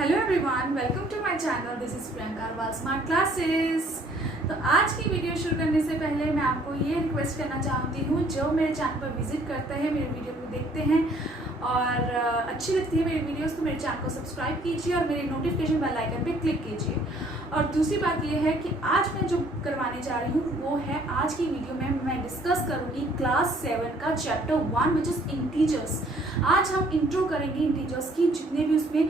Hello everyone, welcome to my channel. This is Priyanka Agarwal smart classes. तो आज की video शुरू करने से पहले मैं आपको ये रिक्वेस्ट करना चाहती हूँ, जो मेरे चैनल पर विजिट करते हैं, मेरे वीडियो को देखते हैं और अच्छी लगती है मेरी वीडियोस, तो मेरे चैनल को सब्सक्राइब कीजिए और मेरे नोटिफिकेशन बेल आइकन पे क्लिक कीजिए। और दूसरी बात ये है कि आज मैं जो करवाने जा रही हूँ वो है, आज की वीडियो में मैं डिस्कस करूँगी क्लास 7 का चैप्टर 1 विच इज़ इंटीजर्स। आज हम इंट्रो करेंगे इंटीजर्स की, जितने भी उसमें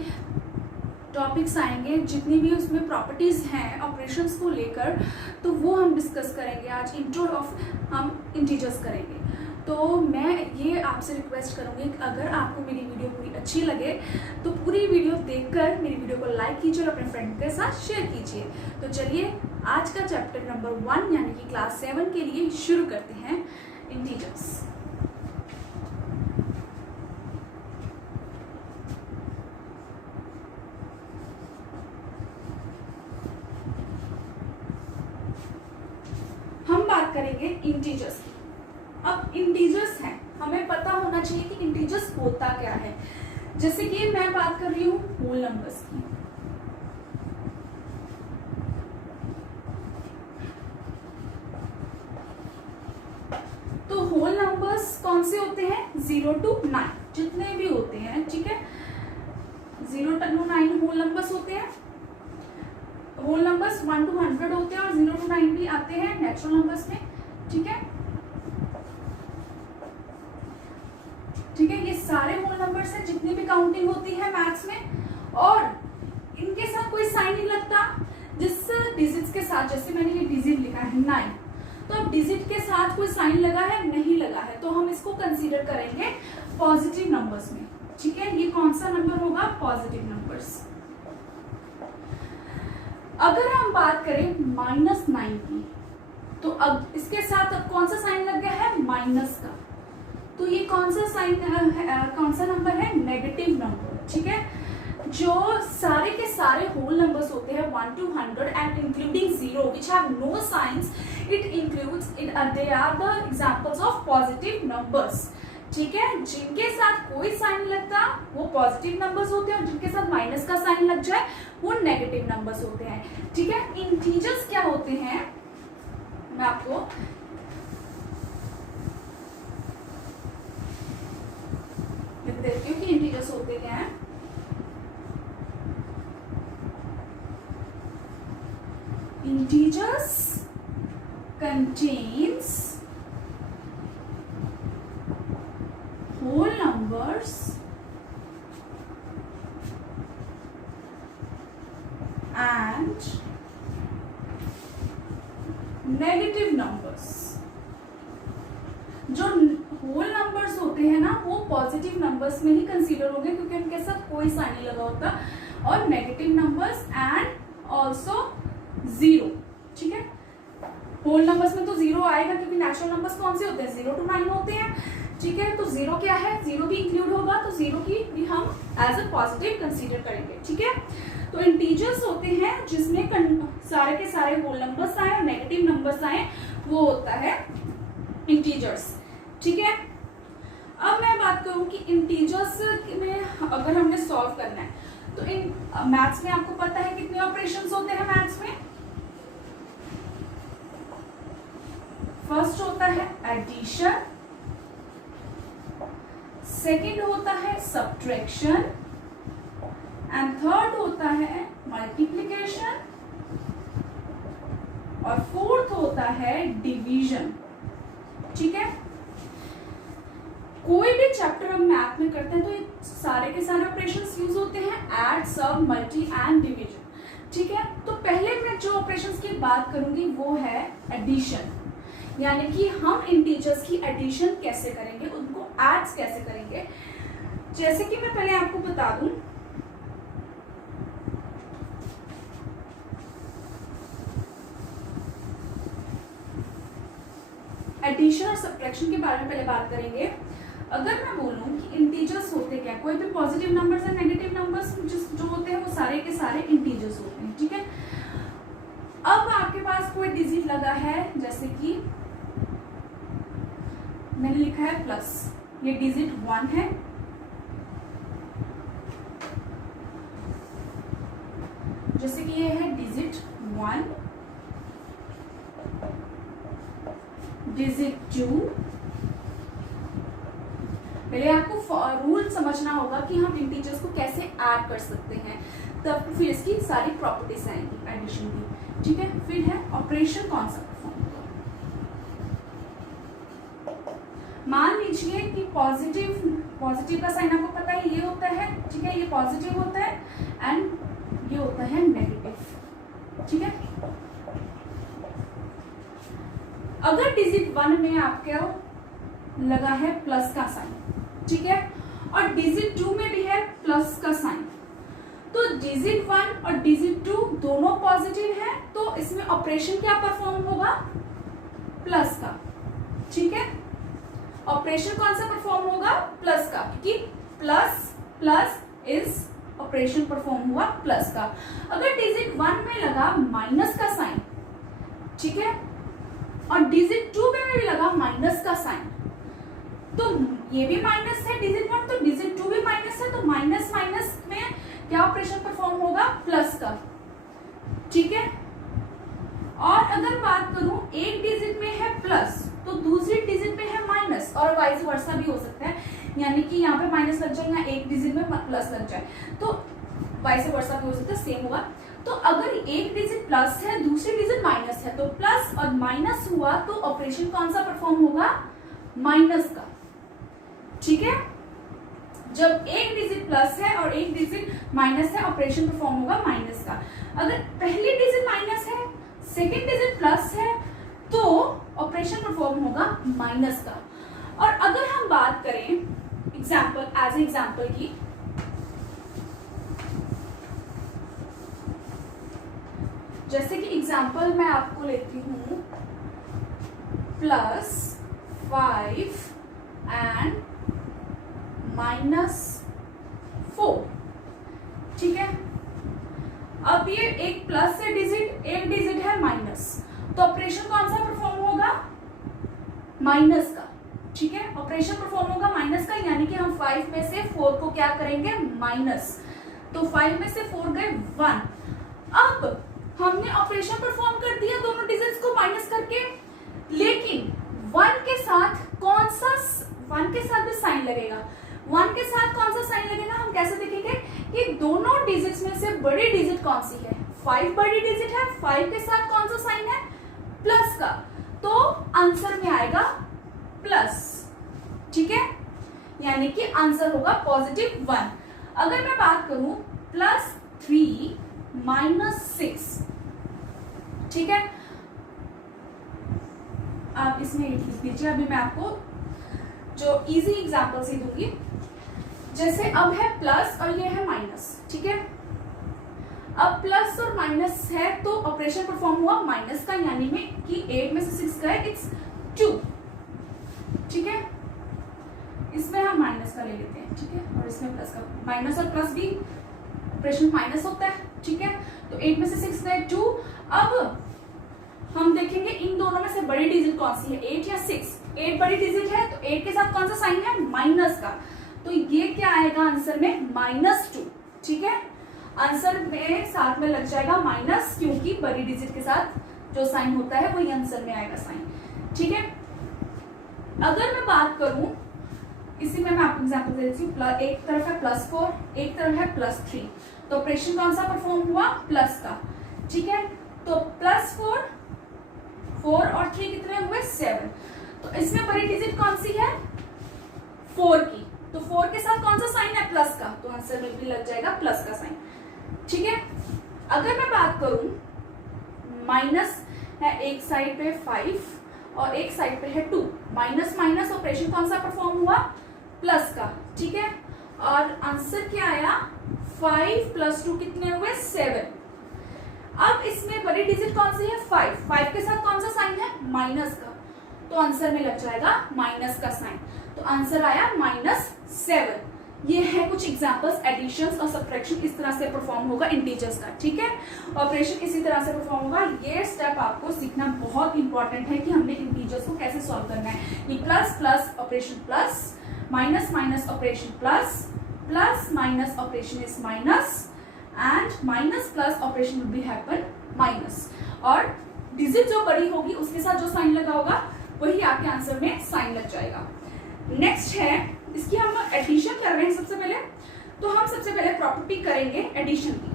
टॉपिक्स आएंगे, जितनी भी उसमें प्रॉपर्टीज़ हैं ऑपरेशंस को लेकर, तो वो हम डिस्कस करेंगे। आज इंट्रो ऑफ हम इंटीजर्स करेंगे। तो मैं ये आपसे रिक्वेस्ट करूँगी कि अगर आपको मेरी वीडियो पूरी अच्छी लगे तो पूरी वीडियो देखकर मेरी वीडियो को लाइक कीजिए और अपने फ्रेंड के साथ शेयर कीजिए। तो चलिए आज का चैप्टर नंबर 1 यानी कि क्लास 7 के लिए शुरू करते हैं, इंटीजर्स। हम बात करेंगे इंटीजर्स की। अब इंटीजर्स हैं, हमें पता होना चाहिए कि इंटीजर्स होता क्या है। जैसे कि मैं बात कर रही हूँ होल नंबर्स की। तो होल नंबर्स कौन से होते हैं? 0 to 9 जितने भी होते हैं, ठीक है। 0 to 9 होल नंबर्स होते हैं। होल नंबर्स 1 to 100 होते हैं और 0 to 9 भी आते हैं नेचुरल नंबर्स में, ठीक है। ठीक है, ये सारे होल नंबर्स हैं जितनी भी काउंटिंग होती है मैथ्स में, और इनके साथ कोई साइन नहीं लगता। जिस डिजिट्स के साथ, जैसे मैंने ये डिजिट लिखा है 9, तो अब डिजिट के साथ कोई साइन लगा है? नहीं लगा है, तो हम इसको कंसीडर करेंगे पॉजिटिव नंबर्स में, ठीक है। ये कौन सा नंबर होगा? Positive numbers. अगर हम बात करें -9 की, तो अब इसके साथ अब कौन सा साइन लग गया है? माइनस का। तो ये कौन सा साइन कौन सा नंबर है? नेगेटिव नंबर, ठीक है। जो सारे के सारे होल नंबर्स होते हैं 1 to 100 and including 0 which have no science, it includes they are the examples of positive numbers, ठीक है। जिनके साथ कोई साइन लगता वो पॉजिटिव नंबर्स होते हैं, और जिनके साथ माइनस का साइन लग जाए वो नेगेटिव नंबर्स होते हैं, ठीक है। इंटीजर्स क्या होते हैं, मैं आपको देखती हूँ कि इंटीजर्स होते क्या हैं। Integers contains whole numbers and negative numbers। जो होल नंबर्स होते हैं ना, वो पॉजिटिव नंबर्स में ही कंसीडर होंगे क्योंकि उनके साथ कोई साइन नहीं लगा होता, और नेगेटिव नंबर्स एंड ऑल्सो 0, ठीक है। होल नंबर्स में तो 0 आएगा क्योंकि नेचुरल नंबर्स कौन से होते हैं? 0 to 9 होते हैं, ठीक है। तो 0 क्या है? 0 भी इंक्लूड होगा, तो 0 की भी हम एज अ पॉजिटिव कंसीडर करेंगे, ठीक है। तो इंटीजर्स होते हैं जिसमें सारे के सारे होल नंबर्स आए और नेगेटिव नंबर्स आए, वो होता है इंटीजर्स, ठीक है। अब मैं बात करूं कि इंटीजर्स में अगर हमने सॉल्व करना है, तो इन मैथ्स में आपको पता है कितने ऑपरेशंस होते हैं मैथ्स में? फर्स्ट होता है एडिशन, सेकंड होता है सब्ट्रैक्शन, एंड थर्ड होता है मल्टीप्लिकेशन, और फोर्थ होता है डिवीजन, ठीक है। कोई भी चैप्टर हम मैथ में करते हैं तो ये सारे के सारे ऑपरेशंस यूज होते हैं, ऐड, सब, मल्टी एंड डिवीजन, ठीक है। तो पहले मैं जो ऑपरेशंस की बात करूंगी वो है एडिशन, यानी कि हम इंटीजर्स की एडिशन कैसे करेंगे, उनको एड्स कैसे करेंगे। जैसे कि मैं पहले आपको बता दूं, एडिशन और सब्ट्रैक्शन के बारे में पहले बात करेंगे। अगर मैं बोलूं कि इंटीजर्स होते क्या, कोई भी positive numbers and negative numbers जो होते हैं वो सारे के सारे इंटीजर्स होते हैं, ठीक है। अब आपके पास कोई डिजिट लगा है, जैसे कि मैंने लिखा है प्लस, ये डिजिट 1 है, लिए है डिजिट 1, डिजिट 2। पहले आपको रूल समझना होगा कि हम इंटीजर्स को कैसे ऐड कर सकते हैं, तब फिर इसकी सारी प्रॉपर्टीज आएंगी एडिशन की, ठीक है। फिर है ऑपरेशन कौन सा परफॉर्म होगा। मान लीजिए कि पॉजिटिव का साइन आपको पता है ये होता है, ठीक है, ये पॉजिटिव होता है एंड ये होता है नेगेटिव, ठीक है। अगर डिजिट 1 में आपका लगा है प्लस का साइन, ठीक है, और डिजिट 2 में भी है प्लस का साइन, तो डिजिट 1 और डिजिट 2 दोनों पॉजिटिव है, तो इसमें ऑपरेशन क्या परफॉर्म होगा, प्लस का, ठीक है। ऑपरेशन कौन सा परफॉर्म होगा, प्लस का, क्योंकि plus plus is operation perform हुआ प्लस का। अगर डिजिट 1 में लगा माइनस का साइन, ठीक है, और डिजिट 2 में भी लगा माइनस का साइन, तो ये भी माइनस है डिजिट 1, तो डिजिट 2 भी माइनस है, तो माइनस माइनस में क्या ऑपरेशन परफॉर्म होगा, प्लस का, ठीक है। और अगर बात करूं एक डिजिट में है प्लस तो दूसरी डिजिट में है माइनस, और वाइस वर्सा भी हो सकता है, यानी कि यहाँ पे माइनस लग जाए या एक डिजिट में प्लस लग जाए, तो वाइस वर्सा भी हो सकता है, सेम होगा। तो अगर एक डिजिट प्लस है दूसरी डिजिट माइनस है, तो प्लस और माइनस हुआ तो ऑपरेशन कौन सा परफॉर्म होगा, माइनस का, ठीक है। जब एक डिजिट प्लस है और एक डिजिट माइनस है, ऑपरेशन परफॉर्म होगा माइनस का। अगर पहली डिजिट माइनस है सेकेंड डिजिट प्लस है, तो ऑपरेशन परफॉर्म होगा माइनस का। और अगर हम बात करें एग्जाम्पल, एज एग्जाम्पल की, जैसे कि एग्जाम्पल मैं आपको लेती हूं +5 एंड -4, ठीक है। अब ये एक प्लस है डिजिट, एक डिजिट है माइनस, तो ऑपरेशन कौन सा परफॉर्म होगा, माइनस का, ठीक है। ऑपरेशन परफॉर्म होगा माइनस का, यानी कि हम 5 में से 4 को क्या करेंगे, माइनस, तो 5 में से 4 गए 1। अब हमने ऑपरेशन परफॉर्म कर दिया दोनों डिजिट्स को माइनस करके, लेकिन 1 के साथ कौन सा, 1 के साथ भी साइन लगेगा, 1 के साथ कौन सा साइन लगेगा, हम कैसे देखेंगे कि दोनों डिजिट्स में से बड़ी डिजिट कौन सी है, 5 बड़ी डिजिट है, 5 के साथ कौन सा साइन है, प्लस का, तो आंसर में आएगा प्लस, ठीक है, यानी कि आंसर होगा +1। अगर मैं बात करूं +3 -6, ठीक है, आप इसमें लिख दीजिए, अभी मैं आपको जो इजी एग्जांपल से दूंगी। जैसे अब है प्लस और ये है माइनस, ठीक है। अब प्लस और माइनस है तो ऑपरेशन परफॉर्म हुआ माइनस का, यानी में कि 8 में से 6 गए, इट्स 2, ठीक है। इसमें हम माइनस का ले लेते हैं, ठीक है, और इसमें प्लस का, माइनस और प्लस भी ऑपरेशन माइनस होता है, ठीक है। तो 8 में से 6 गए 2। अब हम देखेंगे इन दोनों में से बड़ी डिजिट कौन सी है, 8 या 6। 8 बड़ी डिजिट है, तो 8 के साथ कौन सा साइन है, माइनस का, तो ये क्या आएगा आंसर में, -2, ठीक है। आंसर में साथ में लग जाएगा माइनस, क्योंकि बड़ी डिजिट के साथ जो साइन होता है वही आंसर में आएगा साइन, ठीक है। अगर मैं बात करूं, इसी में मैं आपको एग्जांपल दे देती हूँ, एक तरफ है +4, एक तरफ है +3, तो ऑपरेशन कौन सा परफॉर्म हुआ, प्लस का, ठीक है। तो +4, 4 और 3 कितने हुए, 7, तो इसमें बड़ी डिजिट कौन सी है, 4 की, तो 4 के साथ कौन सा साइन है, प्लस का, तो आंसर में भी लग जाएगा प्लस का साइन, ठीक है। अगर मैं बात करूं माइनस है, एक साइड पे 5 और एक साइड पे है 2, माइनस माइनस ऑपरेशन कौन सा परफॉर्म हुआ, प्लस का, ठीक है। और आंसर क्या आया, 5 + 2 कितने हुए, 7। अब इसमें बड़ी डिजिट कौन सी है, 5 के साथ कौन सा साइन है, माइनस का, तो आंसर में लग जाएगा माइनस का साइन, तो आंसर आया -7। ये है कुछ एग्जांपल्स, एडिशन और सब्ट्रैक्शन इस तरह से परफॉर्म होगा इंटीजर्स का, ठीक है। ऑपरेशन इसी तरह से परफॉर्म होगा। ये स्टेप आपको सीखना बहुत इंपॉर्टेंट है कि हमने इंटीजर्स को कैसे सॉल्व करना है। ये plus plus operation plus, minus minus operation plus, plus minus operation is minus, and minus plus operation will be happen minus, और डिजिट जो बड़ी होगी उसके साथ जो साइन लगा होगा वही आपके आंसर में साइन लग जाएगा। नेक्स्ट है, इसकी हम एडिशन कर रहे हैं सबसे पहले, तो हम सबसे पहले प्रॉपर्टी करेंगे एडिशन की।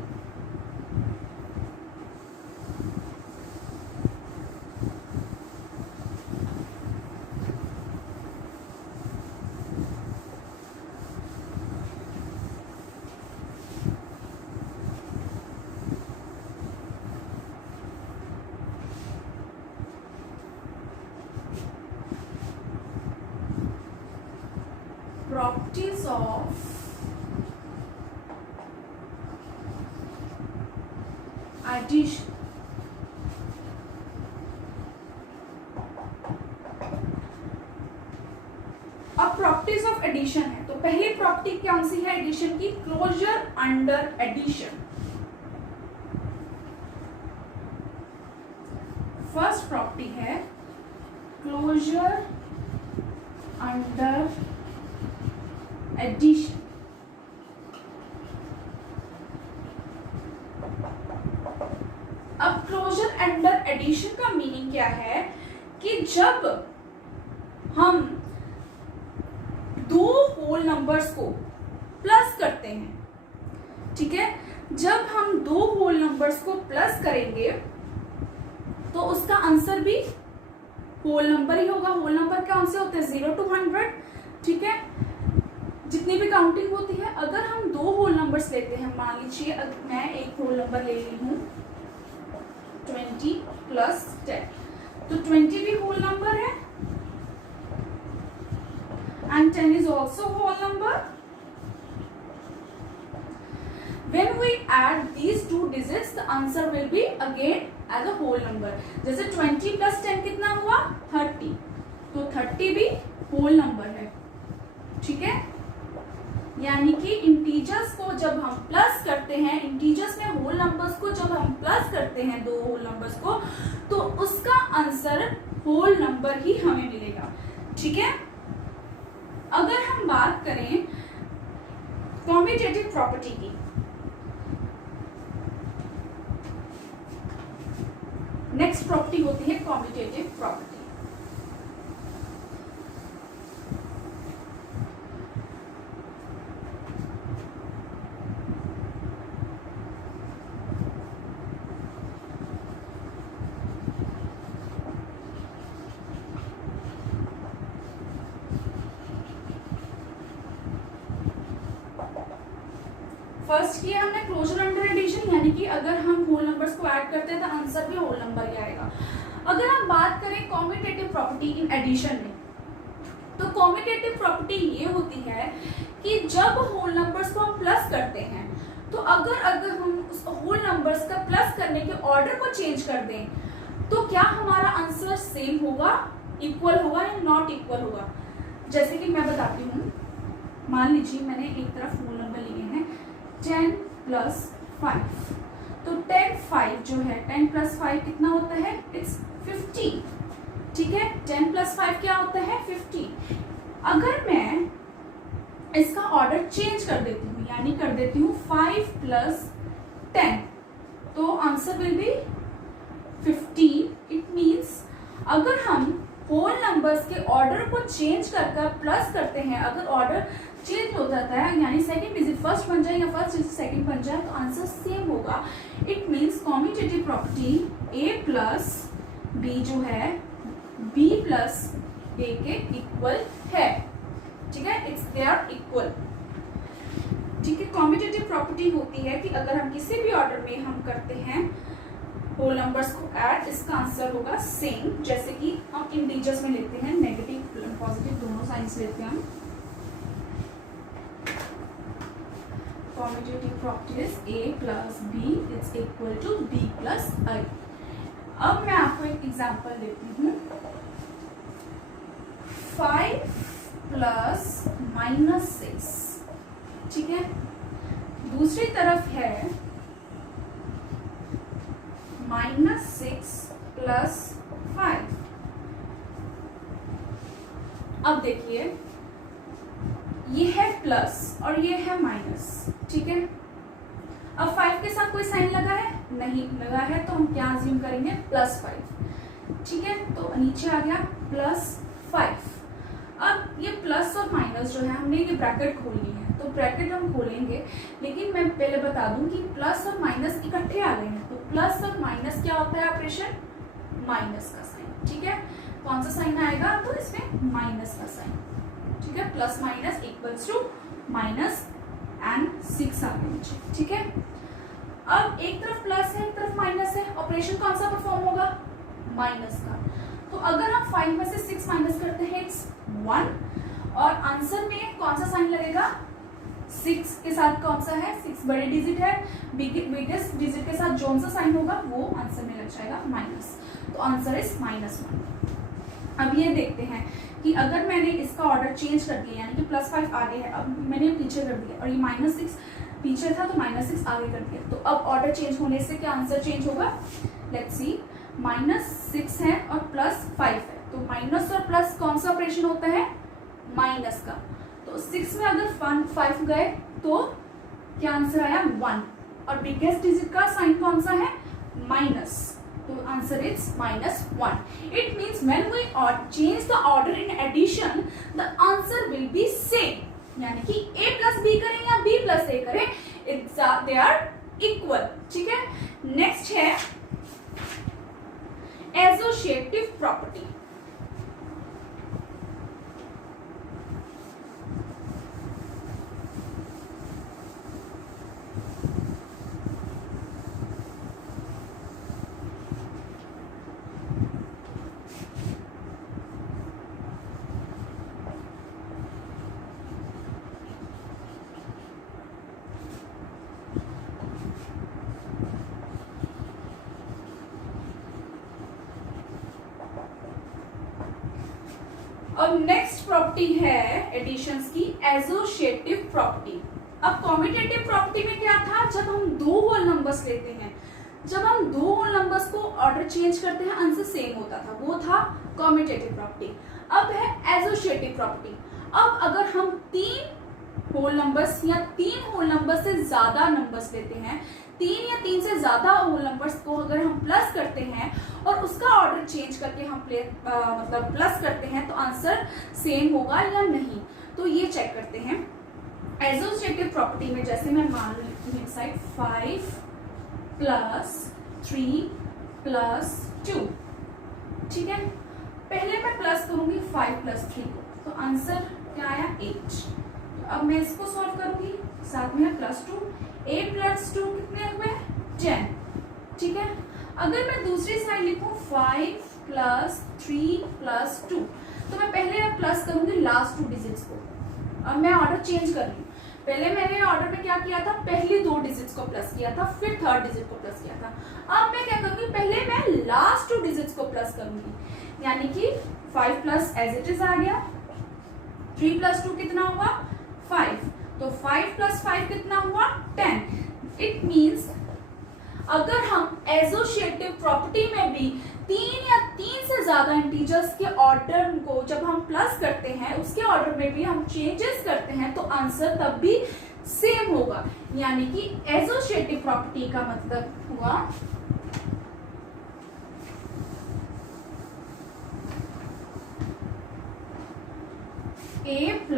Properties of addition। अब प्रॉपर्टीज ऑफ एडिशन है, तो पहली प्रॉपर्टी कौन सी है एडिशन की? Closure under addition. First property है क्लोजर अंडर एडिशन। अब क्लोजर अंडर एडिशन का मीनिंग क्या है कि जब हम दो होल नंबर्स को प्लस करते हैं, ठीक है, जब हम दो होल नंबर्स को प्लस करेंगे तो उसका आंसर भी होल नंबर ही होगा। होल नंबर कौन से होते हैं? 0 to 100, ठीक है, जितनी भी काउंटिंग होती है। अगर हम दो होल नंबर्स लेते हैं, मान लीजिए मैं एक होल नंबर ले ली हूँ 20 + 10, तो 20 भी होल नंबर है and 10 is also whole number. When we add these two digits, the answer will be again as a whole number. जैसे 20 + 10 कितना हुआ? 30, तो 30 भी होल नंबर है, ठीक है। यानी कि इंटीजर्स को जब हम प्लस करते हैं, इंटीजर्स में होल नंबर्स को जब हम प्लस करते हैं, दो होल नंबर्स को, तो उसका आंसर होल नंबर ही हमें मिलेगा, ठीक है। अगर हम बात करें कॉम्यूटेटिव प्रॉपर्टी की, नेक्स्ट प्रॉपर्टी होती है कॉम्यूटेटिव प्रॉपर्टी। फर्स्ट किया हमने क्लोजर अंडर एडिशन, यानी कि अगर हम होल नंबर्स को ऐड करते हैं तो आंसर भी होल नंबर ही आएगा। अगर हम बात करें कॉम्यूटेटिव प्रॉपर्टी इन एडिशन में, तो कॉम्यूटेटिव प्रॉपर्टी ये होती है कि जब होल नंबर्स को हम प्लस करते हैं, तो अगर हम उस होल नंबर्स का प्लस करने के ऑर्डर को चेंज कर दें, तो क्या हमारा आंसर सेम होगा, इक्वल होगा या नॉट इक्वल होगा। जैसे कि मैं बताती हूँ, मान लीजिए मैंने एक तरफ होल नंबर लिए हैं 10 + 5, तो 10 5 जो है 10 + 5 कितना होता है? इट्स 50, ठीक है। 10 + 5 क्या होता है? 50। अगर मैं इसका ऑर्डर चेंज कर देती हूँ, यानी कर देती हूँ 5 + 10, तो answer will B 15। It means अगर हम होल नंबर्स के ऑर्डर को चेंज कर प्लस करते हैं, अगर ऑर्डर चेंज हो जाता है, यानी सेकंड डिजिट फर्स्ट बन जाए या फर्स्ट डिजिट सेकंड बन जाए, तो आंसर सेम होगा। It means commutative property a + b जो है b + a के इक्वल है, ठीक है, इट्स दे आर इक्वल, ठीक है। कॉम्यूटेटिव प्रॉपर्टी होती है कि अगर हम किसी भी ऑर्डर में हम करते हैं होल नंबर्स को ऐड, इसका आंसर होगा सेम। जैसे कि हम इंटीजर्स में लेते हैं, नेगेटिव पॉजिटिव दोनों साइंस लेते हैं हम। Commutative property is a + b is equal to b + i। अब मैं आपको एक एग्जांपल देती हूँ, 5 + -6, ठीक है। दूसरी तरफ है -6 + 5। अब देखिए, ये है प्लस और ये है माइनस, ठीक है। अब 5 के साथ कोई साइन लगा है? नहीं लगा है, तो हम क्या अज्यूम करेंगे? +5। ठीक है, तो नीचे आ गया +5। अब ये प्लस और माइनस जो है हमने ये ब्रैकेट खोलनी है, तो ब्रैकेट हम खोलेंगे, लेकिन मैं पहले बता दूं कि प्लस और माइनस इकट्ठे आ गए हैं। तो प्लस और माइनस क्या होता है ऑपरेशन? माइनस का साइन। ठीक है, कौन सा साइन आएगा? तो इसमें माइनस का साइन। ठीक है, plus minus equals to minus and 6 आ गए नीचे। ठीक है, अब एक तरफ प्लस है एक तरफ माइनस है, ऑपरेशन कौन सा परफॉर्म होगा? माइनस का। तो अगर हम 5 में से 6 माइनस करते हैं इट्स 1, और आंसर में कौन सा साइन लगेगा? 6 के साथ कौन सा है? 6 बड़े डिजिट है, बिगेस्ट डिजिट के साथ जो सा साइन होगा वो आंसर में लग जाएगा माइनस। तो आंसर इज -1। अब ये देखते हैं कि अगर मैंने इसका ऑर्डर चेंज कर दिया, यानी कि +5 आगे है, अब मैंने पीछे कर दिया, और ये -6 पीछे था तो -6 आगे कर दिया, तो अब ऑर्डर चेंज होने से क्या आंसर चेंज होगा? लेट्स सी, -6 है और +5 है, तो माइनस और प्लस कौन सा ऑपरेशन होता है? माइनस का। तो 6 में अगर 5 गए तो क्या आंसर आया? 1, और बिगेस्ट डिजिट का साइन कौन सा है? माइनस, तो answer is -1। It means when we change the order in addition the answer will be same, यानी कि a प्लस b करें या b प्लस a करें, दे आर इक्वल। ठीक है, नेक्स्ट है एसोसिएटिव प्रॉपर्टी। अब नेक्स्ट प्रॉपर्टी है एडिशंस की, एसोसिएटिव प्रॉपर्टी। अब कॉम्यूटेटिव प्रॉपर्टी में क्या था? जब हम 2 होल नंबर्स लेते हैं, जब हम 2 होल नंबर्स को ऑर्डर चेंज करते हैं आंसर सेम होता था, वो था कॉम्यूटेटिव प्रॉपर्टी। अब है एसोसिएटिव प्रॉपर्टी। अब अगर हम 3 होल नंबर्स या 3 होल नंबर से ज्यादा नंबर्स लेते हैं, 3 या 3 से ज्यादा होल नंबर्स को अगर हम प्लस करते हैं और उसका ऑर्डर चेंज करके हम मतलब प्लस करते हैं, तो आंसर सेम होगा या नहीं, तो ये चेक करते हैं। एसोसिएटिव प्रॉपर्टी में जैसे मैं मान लेती हूँ साइड 5 + 3 + 2। ठीक है, पहले मैं प्लस करूंगी 5 + 3 को, तो आंसर क्या आया? 8। अब मैं इसको सॉल्व करूंगी, साथ में +2, 8 + 2 कितने हुए? 10। ठीक है, अगर मैं दूसरी साइड लिखूं 5 + 3 + 2, तो मैं पहले प्लस करूंगी लास्ट 2 डिजिट्स को। अब मैं ऑर्डर चेंज कर रही हूँ, पहले मैंने ऑर्डर में क्या किया था? पहले 2 डिजिट्स को प्लस किया था, फिर 3rd डिजिट को प्लस किया था। अब मैं क्या करूंगी? पहले मैं लास्ट 2 डिजिट्स को प्लस करूंगी, यानी कि 5 + एज इट इज आ गया, 3 + 2 कितना हुआ? 5, तो 5 + 5 कितना हुआ? 10। इट मीन्स अगर हम एसोसिएटिव प्रॉपर्टी में भी 3 या 3 से ज्यादा इंटीजर्स के ऑर्डर को जब हम प्लस करते हैं, उसके ऑर्डर में भी हम चेंजेस करते हैं, तो आंसर तब भी सेम होगा। यानी कि एसोसिएटिव प्रॉपर्टी का मतलब हुआ A +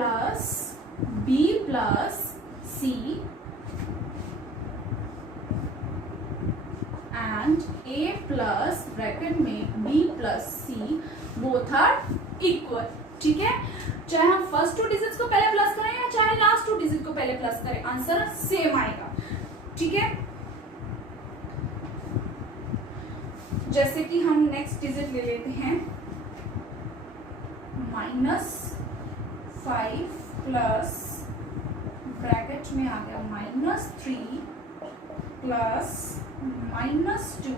B + C and A plus bracket में B + C both are equal. ठीक है, चाहे हम फर्स्ट 2 डिजिट्स को पहले प्लस करें या चाहे लास्ट 2 डिजिट को पहले प्लस करें, आंसर सेम आएगा। ठीक है, जैसे कि हम नेक्स्ट डिजिट ले लेते हैं -5 प्लस ब्रैकेट में आ गया -3 प्लस -2,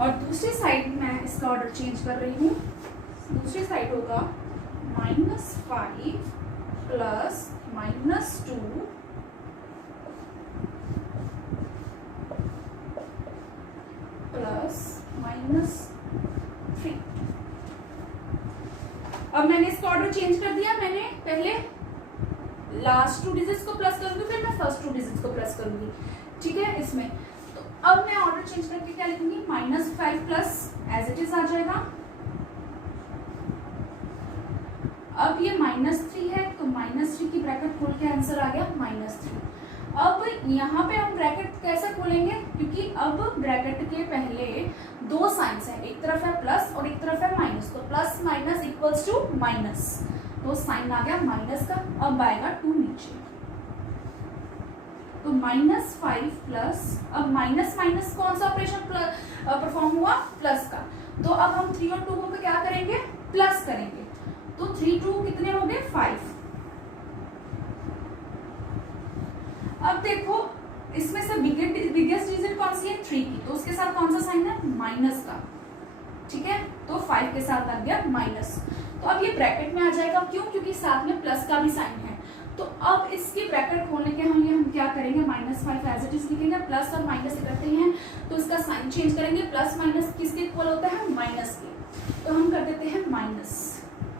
और दूसरी साइड मैं इसका ऑर्डर चेंज कर रही हूँ, दूसरी साइड होगा -5 प्लस -2 प्लस -3। अब मैंने इसका ऑर्डर चेंज कर दिया, मैंने पहले लास्ट 2 डिजिट्स को प्लस करूंगी, फिर मैं फर्स्ट 2 डिजिट्स को प्लस करूंगी, ठीक है। इसमें तो अब मैं ऑर्डर चेंज करके क्या लिखूंगी, -5 प्लस एज इट इज आ जाएगा। अब ये -3 है तो -3 की ब्रैकेट खोल के आंसर आ गया -3। अब यहाँ पे हम ब्रैकेट कैसे खोलेंगे, क्योंकि अब ब्रैकेट के पहले 2 साइंस है, एक तरफ है प्लस और एक तरफ है माइनस, तो plus minus equals to minus, तो साइन आ गया माइनस का। अब आएगा 2 नीचे, तो -5 प्लस, अब माइनस माइनस कौन सा ऑपरेशन परफॉर्म हुआ, प्लस का, तो अब हम 3 और 2 को क्या करेंगे, प्लस करेंगे, तो 3 2 कितने हो गए 5। अब देखो इसमें से बिगेस्ट डिजिट कौन सी है, 3 की, तो उसके साथ कौन सा साइन है, माइनस का, ठीक है, तो 5 के साथ लग गया माइनस। तो अब ये ब्रैकेट में आ जाएगा, क्यों, क्योंकि साथ में प्लस का भी साइन है। तो अब इसकी ब्रैकेट खोलने के हम क्या करेंगे, -5 एज इट इज लिखेंगे, प्लस और माइनस इकट्ठे हैं तो इसका साइन चेंज करेंगे, प्लस माइनस किसके इक्वल होता है, माइनस के, तो हम कर देते हैं माइनस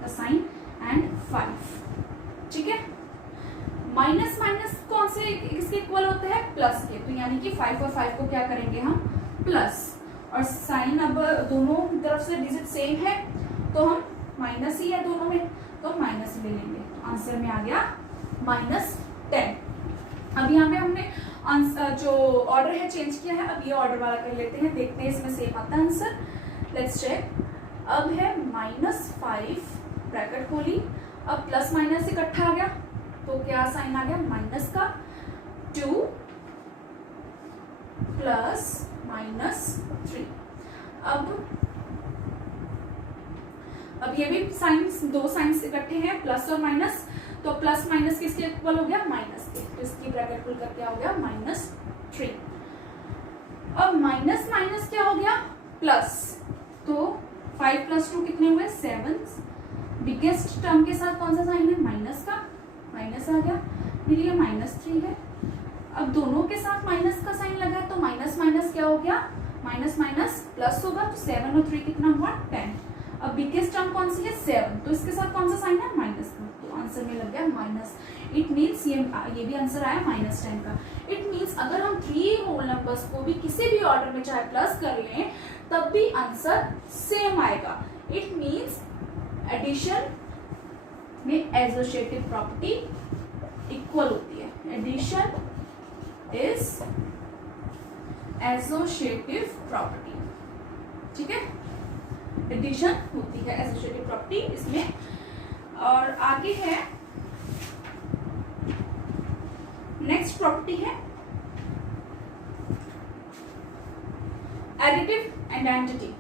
का साइन एंड 5, ठीक है। माइनस माइनस कौन से किसके इक्वल होते हैं, प्लस के, तो यानी कि 5 और 5 को क्या करेंगे हम, प्लस, और साइन अब दोनों तरफ से डिजिट सेम है तो हम माइनस ही है दोनों में, तो माइनस ले लेंगे, तो आंसर में आ गया -10। अब यहाँ पे हमने जो ऑर्डर है चेंज किया है, अब ये ऑर्डर वाला कर लेते हैं, देखते हैं इसमें सेम आता है आंसर, लेट्स चेक। अब है -5 ब्रैकेट खोली, अब प्लस माइनस इकट्ठा आ गया, तो क्या साइन आ गया, माइनस का, 2 प्लस -3। अब ये भी साइंस, 2 साइंस इकट्ठे हैं, प्लस और माइनस, तो प्लस माइनस किसके इक्वल हो गया, माइनस के, तो इसकी ब्रैकेट खुल करके हो गया -3। अब माइनस माइनस क्या हो गया, प्लस, तो 5 + 2 कितने हुए, 7। बिगेस्ट टर्म के साथ कौन सा साइन है, माइनस का, माइनस आ गया, फिर ये -3 है। अब दोनों के साथ माइनस का साइन लगा तो माइनस माइनस क्या हो गया, माइनस माइनस प्लस होगा, तो 7 और 3 कितना हुआ, 10। अब बिगेस्ट टर्म कौन सी है, 7, तो इसके साथ कौन सा साइन है, माइनस का, तो आंसर में लग गया माइनस। इट मीन्स ये भी आंसर आया -10 का। इट मीन्स अगर हम 3 होल नंबर्स को भी किसी भी ऑर्डर में चाहे प्लस कर लें तब भी आंसर सेम आएगा। इट मीन्स एडिशन में एसोसिएटिव प्रॉपर्टी इक्वल होती है। एडिशन इज एसोसिएटिव प्रॉपर्टी, ठीक है, एडिशन होती है एसोसिएटिव प्रॉपर्टी इसमें। और आगे है नेक्स्ट प्रॉपर्टी है एडिटिव आइडेंटिटी।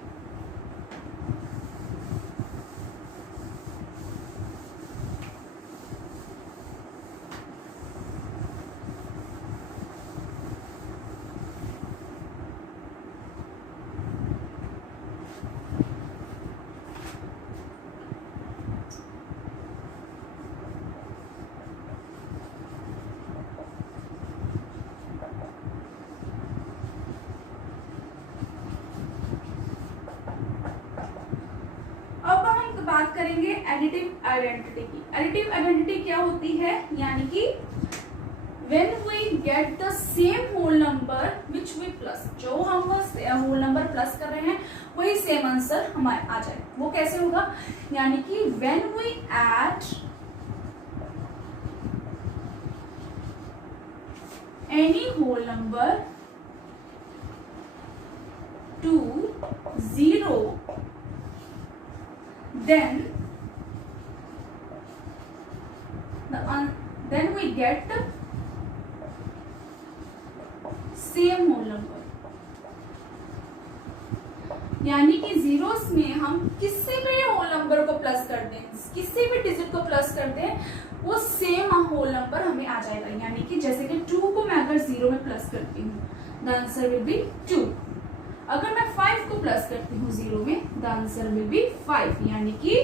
बात करेंगे एडिटिव आइडेंटिटी की। एडिटिव आइडेंटिटी क्या होती है, यानी कि when we get the same whole number which we plus, जो हम होल नंबर प्लस कर रहे हैं वही सेम आंसर हमारे आ जाए। वो कैसे होगा, यानी कि when we add any whole number to 0 then we get same whole number। यानी कि जीरोस में हम किसी भी होल नंबर को प्लस कर दें, किसी भी डिजिट को प्लस कर दें, वो सेम होल नंबर हमें आ जाएगा। यानी कि जैसे कि 2 को मैं अगर 0 में प्लस करती हूँ, द आंसर विल बी 2। अगर मैं 5 को प्लस करती हूँ 0 में, द आंसर विल बी 5। यानी कि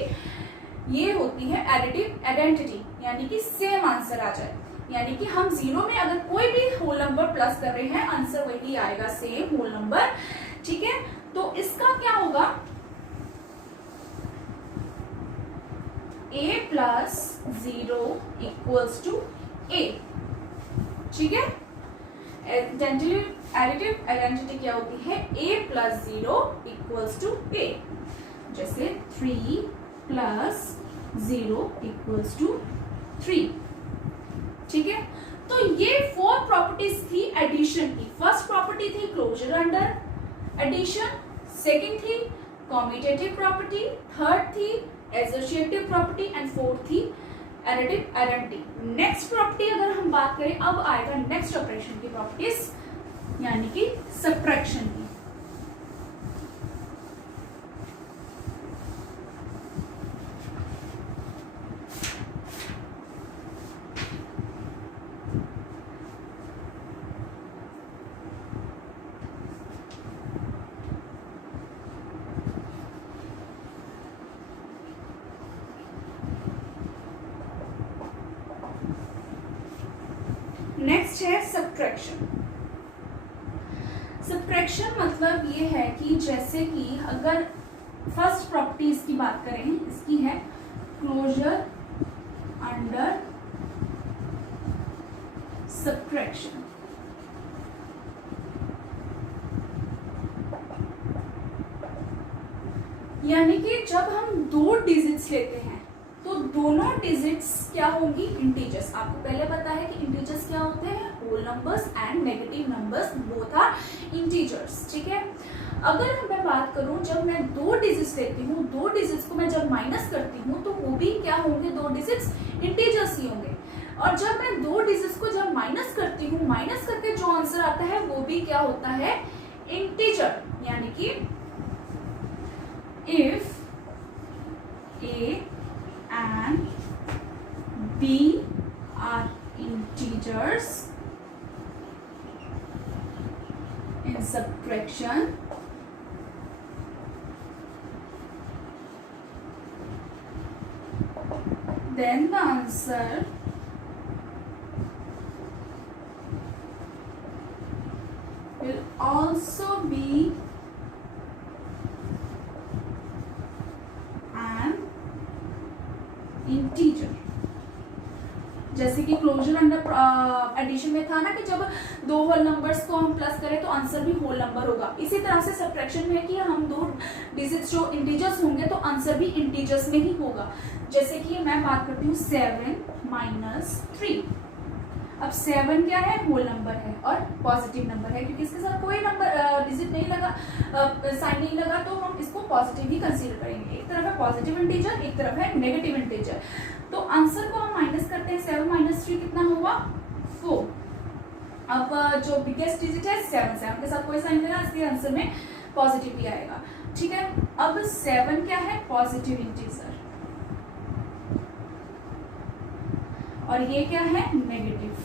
ये होती है एडिटिव आइडेंटिटी, यानी कि सेम आंसर आ जाए। यानी कि हम 0 में अगर कोई भी होल नंबर प्लस कर रहे हैं, आंसर वही आएगा, सेम होल नंबर, ठीक है। तो इसका क्या होगा, a + 0 = ए, ठीक है। एडिटिव आइडेंटिटी क्या होती है, a plus 0 equals to a, जैसे 3 प्लस 0 इक्वल्स टू 3, ठीक है। तो ये 4 प्रॉपर्टीज थी एडिशन की। फर्स्ट प्रॉपर्टी थी क्लोजर अंडर एडिशन, सेकंड थी कॉम्यूटेटिव प्रॉपर्टी, थर्ड थी एसोसिएटिव प्रॉपर्टी एंड फोर्थ थी एडिटिव आइडेंटिटी। नेक्स्ट प्रॉपर्टी अगर हम बात करें, अब आएगा नेक्स्ट ऑपरेशन की प्रॉपर्टीज, यानी कि सब्ट्रैक्शन की। नेक्स्ट है सब्ट्रैक्शन। सब्ट्रैक्शन मतलब ये है कि जैसे कि अगर फर्स्ट प्रॉपर्टी इसकी बात करें, इसकी है क्लोजर अंडर सब्ट्रैक्शन। यानी कि जब हम 2 डिजिट्स लेते हैं तो दोनों डिजिट्स क्या होंगी, इंटीजर्स। आपको पहले पता है कि इंटीजर्स क्या होते हैं, whole numbers and negative numbers, both are integers, ठीक है। अगर मैं बात करूं, जब मैं 2 डिजिट्स लेती हूँ, 2 डिजिट्स को मैं जब माइनस करती हूँ तो वो भी क्या होंगे, 2 डिजिट्स इंटीजर्स ही होंगे। और जब मैं 2 डिजिट्स को जब माइनस करती हूँ, माइनस करके जो आंसर आता है वो भी क्या होता है, इंटीजर। यानी कि if a and b are integers in subtraction, then the answer will also be integer. जैसे कि क्लोजर अंडर एडिशन में था ना कि जब 2 होल नंबर्स को हम प्लस करें तो आंसर भी होल नंबर होगा। इसी तरह से सब्ट्रैक्शन में है कि हम 2 डिजिट्स जो इंटीजर्स होंगे तो आंसर भी इंटीजर्स में ही होगा। जैसे कि मैं बात करती हूँ 7 माइनस 3। अब 7 क्या है, होल नंबर है और पॉजिटिव नंबर है, क्योंकि इसके साथ कोई नंबर डिजिट नहीं लगा, साइन नहीं लगा, तो हम इसको पॉजिटिव ही कंसीडर करेंगे। एक तरफ है पॉजिटिव इंटीजर, एक तरफ है नेगेटिव इंटीजर। तो आंसर को हम माइनस करते हैं, 7 माइनस 3 कितना होगा, 4। अब जो बिगेस्ट डिजिट है 7 के साथ कोई साइन लगा, इसलिए आंसर में पॉजिटिव ही आएगा, ठीक है। अब 7 क्या है, पॉजिटिव इंटीजर, और ये क्या है, नेगेटिव,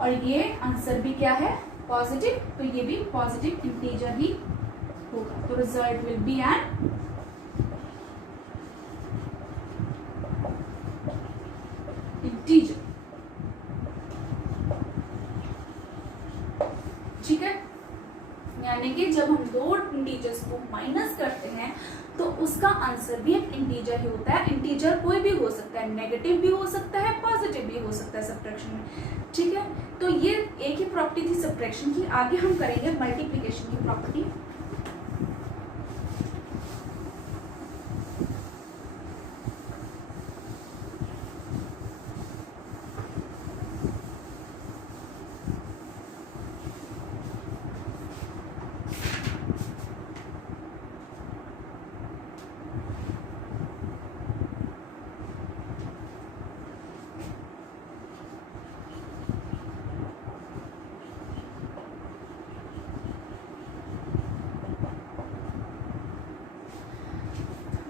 और ये आंसर भी क्या है, पॉजिटिव, तो ये भी पॉजिटिव इंटीजर ही होगा। तो result will be N integer, ठीक है। यानी कि जब हम 2 इंटीजर्स को माइनस करते हैं तो उसका आंसर भी एक इंटीजर ही होता है। इंटीजर कोई भी हो सकता है, नेगेटिव भी हो सकता है, पॉजिटिव भी हो सकता है सब्ट्रैक्शन में, ठीक है। तो ये एक ही प्रॉपर्टी थी सब्ट्रैक्शन की। आगे हम करेंगे मल्टीप्लिकेशन की प्रॉपर्टी।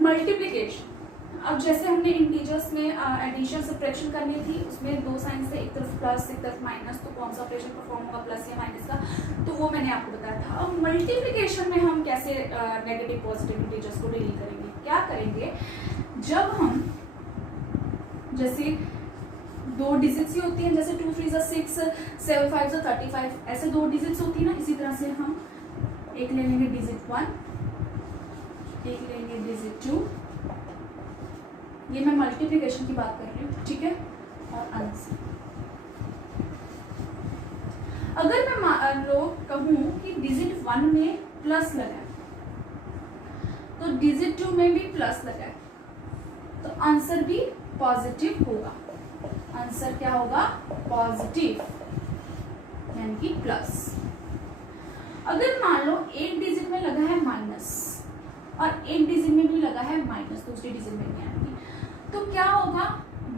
मल्टीप्लिकेशन, अब जैसे हमने इंटीजर्स में एडिशन सब्ट्रैक्शन करनी थी, उसमें 2 साइन से एक तरफ प्लस एक तरफ माइनस, तो कौन सा ऑपरेशन परफॉर्म होगा, प्लस या माइनस का, तो वो मैंने आपको बताया था। अब मल्टीप्लिकेशन में हम कैसे नेगेटिव पॉजिटिव इंटीजर्स को डील करेंगे, क्या करेंगे, जब हम जैसे 2 डिजिट्स ही होती हैं, जैसे 2 3 6, 7 5 35, ऐसे 2 डिजिट्स होती है ना, इसी तरह से हम एक ले लेंगे डिजिट 1, एक लेंगे डिजिट 2। ये मैं मल्टीप्लिकेशन की बात कर रही हूँ, ठीक है। और आंसर। अगर मैं मान लो कहूँ कि डिजिट 1 में प्लस लगा तो डिजिट 2 में भी प्लस लगा तो आंसर भी पॉजिटिव होगा। आंसर क्या होगा? पॉजिटिव, यानी कि प्लस। अगर मान लो एक डिजिट में लगा है माइनस और एक डिजिट में भी लगा है माइनस, दूसरी डिजिट में भी, यानी तो क्या होगा?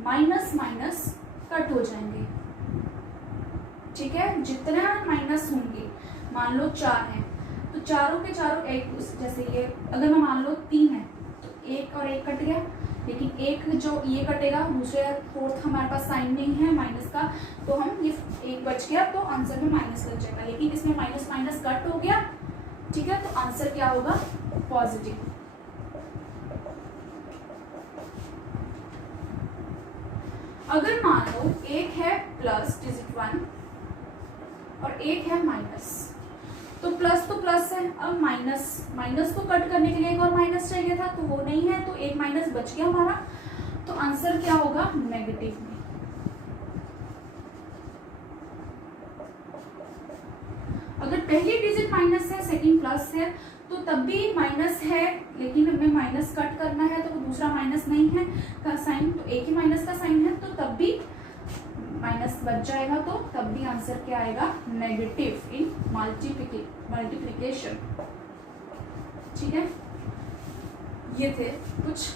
माइनस माइनस कट हो जाएंगे। ठीक है, जितना माइनस होंगे, मान लो 4 है तो चारों के चारों एक, जैसे ये अगर मैं मान लो 3 है तो एक और एक कट गया, लेकिन एक जो ये कटेगा, दूसरे फोर्थ हमारे पास साइन नहीं है माइनस का, तो हम ये एक बच गया तो आंसर में माइनस लग जाएगा, लेकिन इसमें माइनस माइनस कट हो गया। ठीक है, तो आंसर क्या होगा? पॉजिटिव। अगर मान लो एक है प्लस डिजिट 1 और एक है माइनस, तो प्लस है, अब माइनस को कट करने के लिए एक और माइनस चाहिए था, तो वो नहीं है, तो एक माइनस बच गया हमारा, तो आंसर क्या होगा? नेगेटिव में। अगर पहली डिजिट माइनस है, सेकंड प्लस है, तो तब भी माइनस है, लेकिन हमें माइनस कट करना है, तो दूसरा माइनस नहीं है का साइन, तो एक ही माइनस का साइन है, तो तब भी माइनस बच जाएगा, तो तब भी आंसर क्या आएगा? नेगेटिव इन मल्टीप्लिकेशन। ठीक है, ये थे कुछ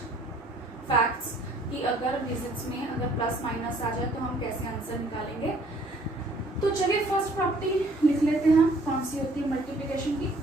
फैक्ट्स कि अगर डिजिट्स में अगर प्लस माइनस आ जाए तो हम कैसे आंसर निकालेंगे। तो चलिए फर्स्ट प्रॉपर्टी लिख लेते हैं, कौन सी होती है मल्टीप्लिकेशन की।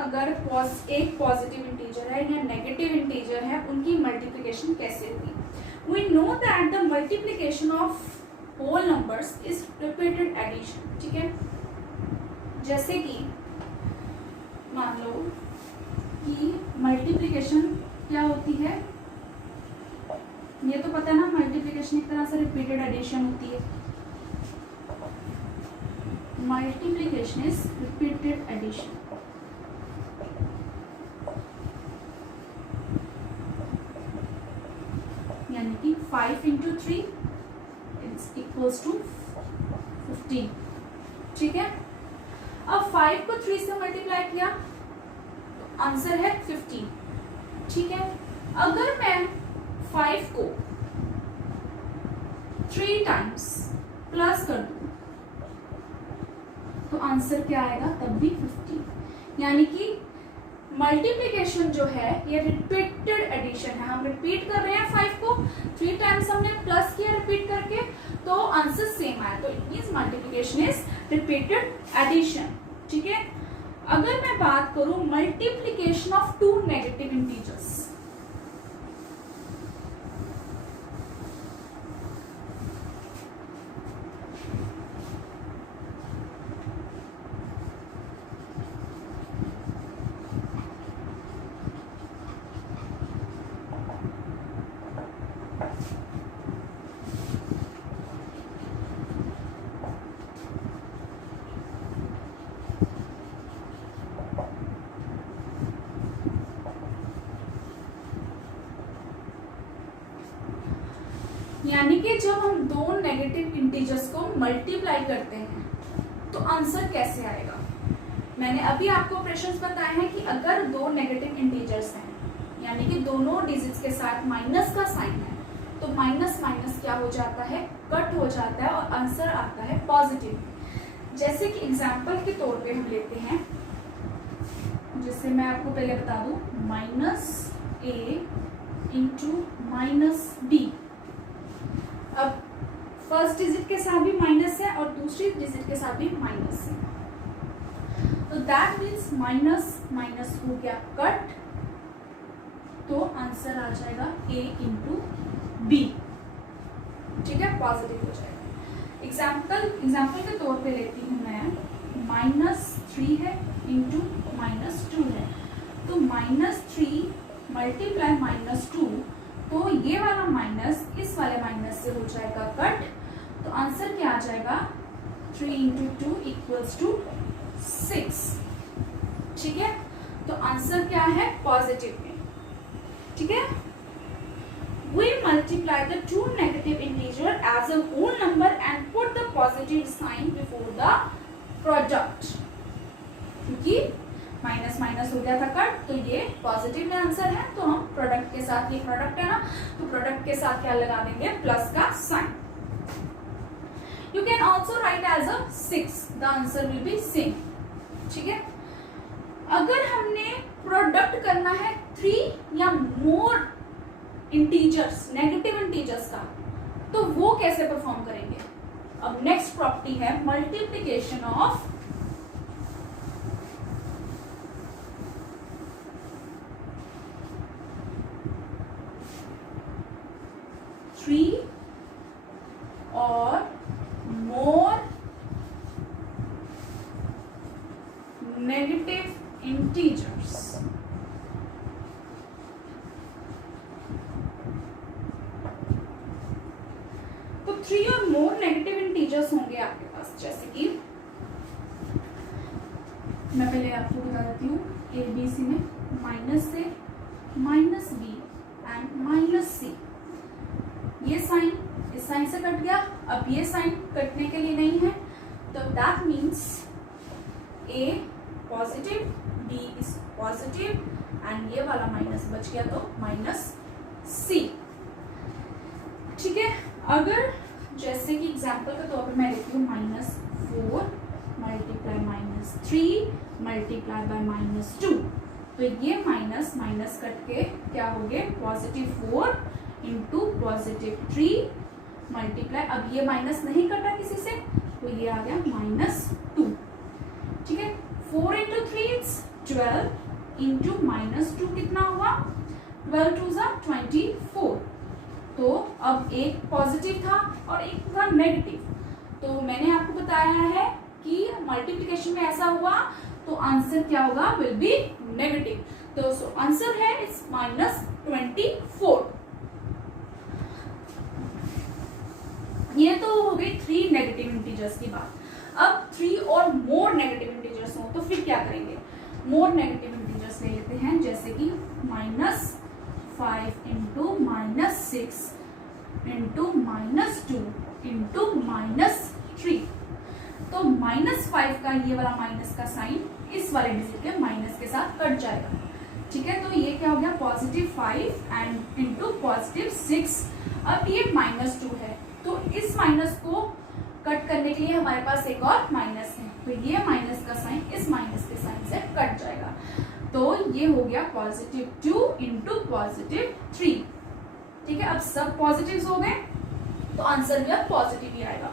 अगर एक पॉजिटिव इंटीजर है या नेगेटिव इंटीजर है, उनकी मल्टीप्लिकेशन कैसे होगी। We know that the multiplication of whole numbers is repeated addition. ठीक है, जैसे कि मान लो कि मल्टीप्लिकेशन क्या होती है, ये तो पता है ना, मल्टीप्लिकेशन एक तरह से रिपीटेड एडिशन होती है। Multiplication is repeated addition. यानी कि 5 into 3 इज इक्वल्स टू 15। ठीक है, अब 5 को 3 से मल्टीप्लाई किया तो आंसर है 15। ठीक है, अगर मैं 5 को 3 टाइम्स प्लस कर दूं तो आंसर क्या आएगा? तब भी 15। यानी कि मल्टीप्लिकेशन जो है ये रिपीटेड एडिशन है, हम रिपीट कर रहे हैं 5 को 3 टाइम्स हमने प्लस किया रिपीट करके, तो आंसर सेम आया, तो it means multiplication is repeated addition. ठीक है, अगर मैं बात करूं मल्टीप्लिकेशन ऑफ 2 नेगेटिव इंटीजर्स, यानी कि जब हम 2 नेगेटिव इंटीजर्स को मल्टीप्लाई करते हैं तो आंसर कैसे आएगा। मैंने अभी आपको ऑपरेशंस बताए हैं कि अगर 2 नेगेटिव इंटीजर्स हैं, यानी कि दोनों डिजिट्स के साथ माइनस का साइन है, तो माइनस माइनस क्या हो जाता है? कट हो जाता है और आंसर आता है पॉजिटिव। जैसे कि एग्जाम्पल के तौर पे हम लेते हैं, जिससे मैं आपको पहले बता दूं, -a इंटू -b। अब फर्स्ट डिजिट के साथ भी माइनस है और दूसरी डिजिट के साथ भी माइनस है, तो दैट मीन्स माइनस माइनस हो गया कट, तो आंसर आ जाएगा A इंटू बी। ठीक है, पॉजिटिव हो जाएगा। एग्जाम्पल के तौर पे लेती हूँ मैं, -3 है इंटू -2 है, तो -3 मल्टीप्लाई -2, तो ये वाला माइनस इस वाले माइनस से हो जाएगा कट, तो आंसर क्या आ जाएगा 3 इंटू 2 इक्वल्स टू 6। ठीक है, तो आंसर क्या है पॉजिटिव में। ठीक है, we multiply the two negative integer as a whole number and put the positive sign before the product। क्योंकि माइनस माइनस हो गया था कट, तो ये पॉजिटिव में आंसर है, तो हम प्रोडक्ट के साथ, ये प्रोडक्ट है ना, तो प्रोडक्ट के साथ क्या लगा देंगे, प्लस का sign. You can also write as a 6, the answer will be same. ठीक है, अगर हमने प्रोडक्ट करना है 3 या मोर इंटीजर्स, नेगेटिव इंटीजर्स का, तो वो कैसे परफॉर्म करेंगे। अब नेक्स्ट प्रॉपर्टी है मल्टीप्लिकेशन ऑफ थ्री और मोर नेगेटिव इंटीजर्स। तो 3 और मोर नेगेटिव इंटीजर्स होंगे आपके पास, जैसे कि मैं पहले आपको बता देती हूँ, ABC में माइनस से -B एंड -C, ये साइन इस साइन से कट गया, अब ये साइन कटने के लिए नहीं है, तो that means A positive, B is positive and ये वाला माइनस बच गया तो -C। ठीक है, अगर जैसे कि एग्जाम्पल के तौर पर मैं लेती हूँ -4 मल्टीप्लाई -3 मल्टीप्लाई बाय -2, तो ये माइनस माइनस कट के क्या हो गए +4 इंटू +3 मल्टीप्लाई, अब ये माइनस नहीं कटा किसी से, तो ये आ गया -2। ठीक है, 4 इंटू 3 12 इंटू -2 कितना हुआ, 12 2 24। तो अब एक पॉजिटिव था और एक था नेगेटिव, तो मैंने आपको बताया है कि मल्टीप्लिकेशन में ऐसा हुआ तो आंसर क्या होगा, विल बी नेगेटिव। तो आंसर है इट्स -24। ये तो हो गई 3 नेगेटिव इंटीजर्स की बात। अब 3 और मोर नेगेटिव इंटीजर्स हो तो फिर क्या करेंगे, मोर नेगेटिव इंटीजर्स ले लेते हैं, जैसे कि -5 इंटू -6 इंटू -2 इंटू -3, तो -5 का ये वाला माइनस का साइन इस वाले डिजिट के माइनस के साथ कट जाएगा। ठीक है, तो ये क्या हो गया +5 एंड इंटू +6। अब ये -2 है, तो इस माइनस को कट करने के लिए हमारे पास एक और माइनस है, तो ये माइनस का साइन इस माइनस के साइन से कट जाएगा, तो ये हो गया +2 इंटू +3। ठीक है, अब सब पॉजिटिव हो गए तो आंसर भी अब पॉजिटिव ही आएगा।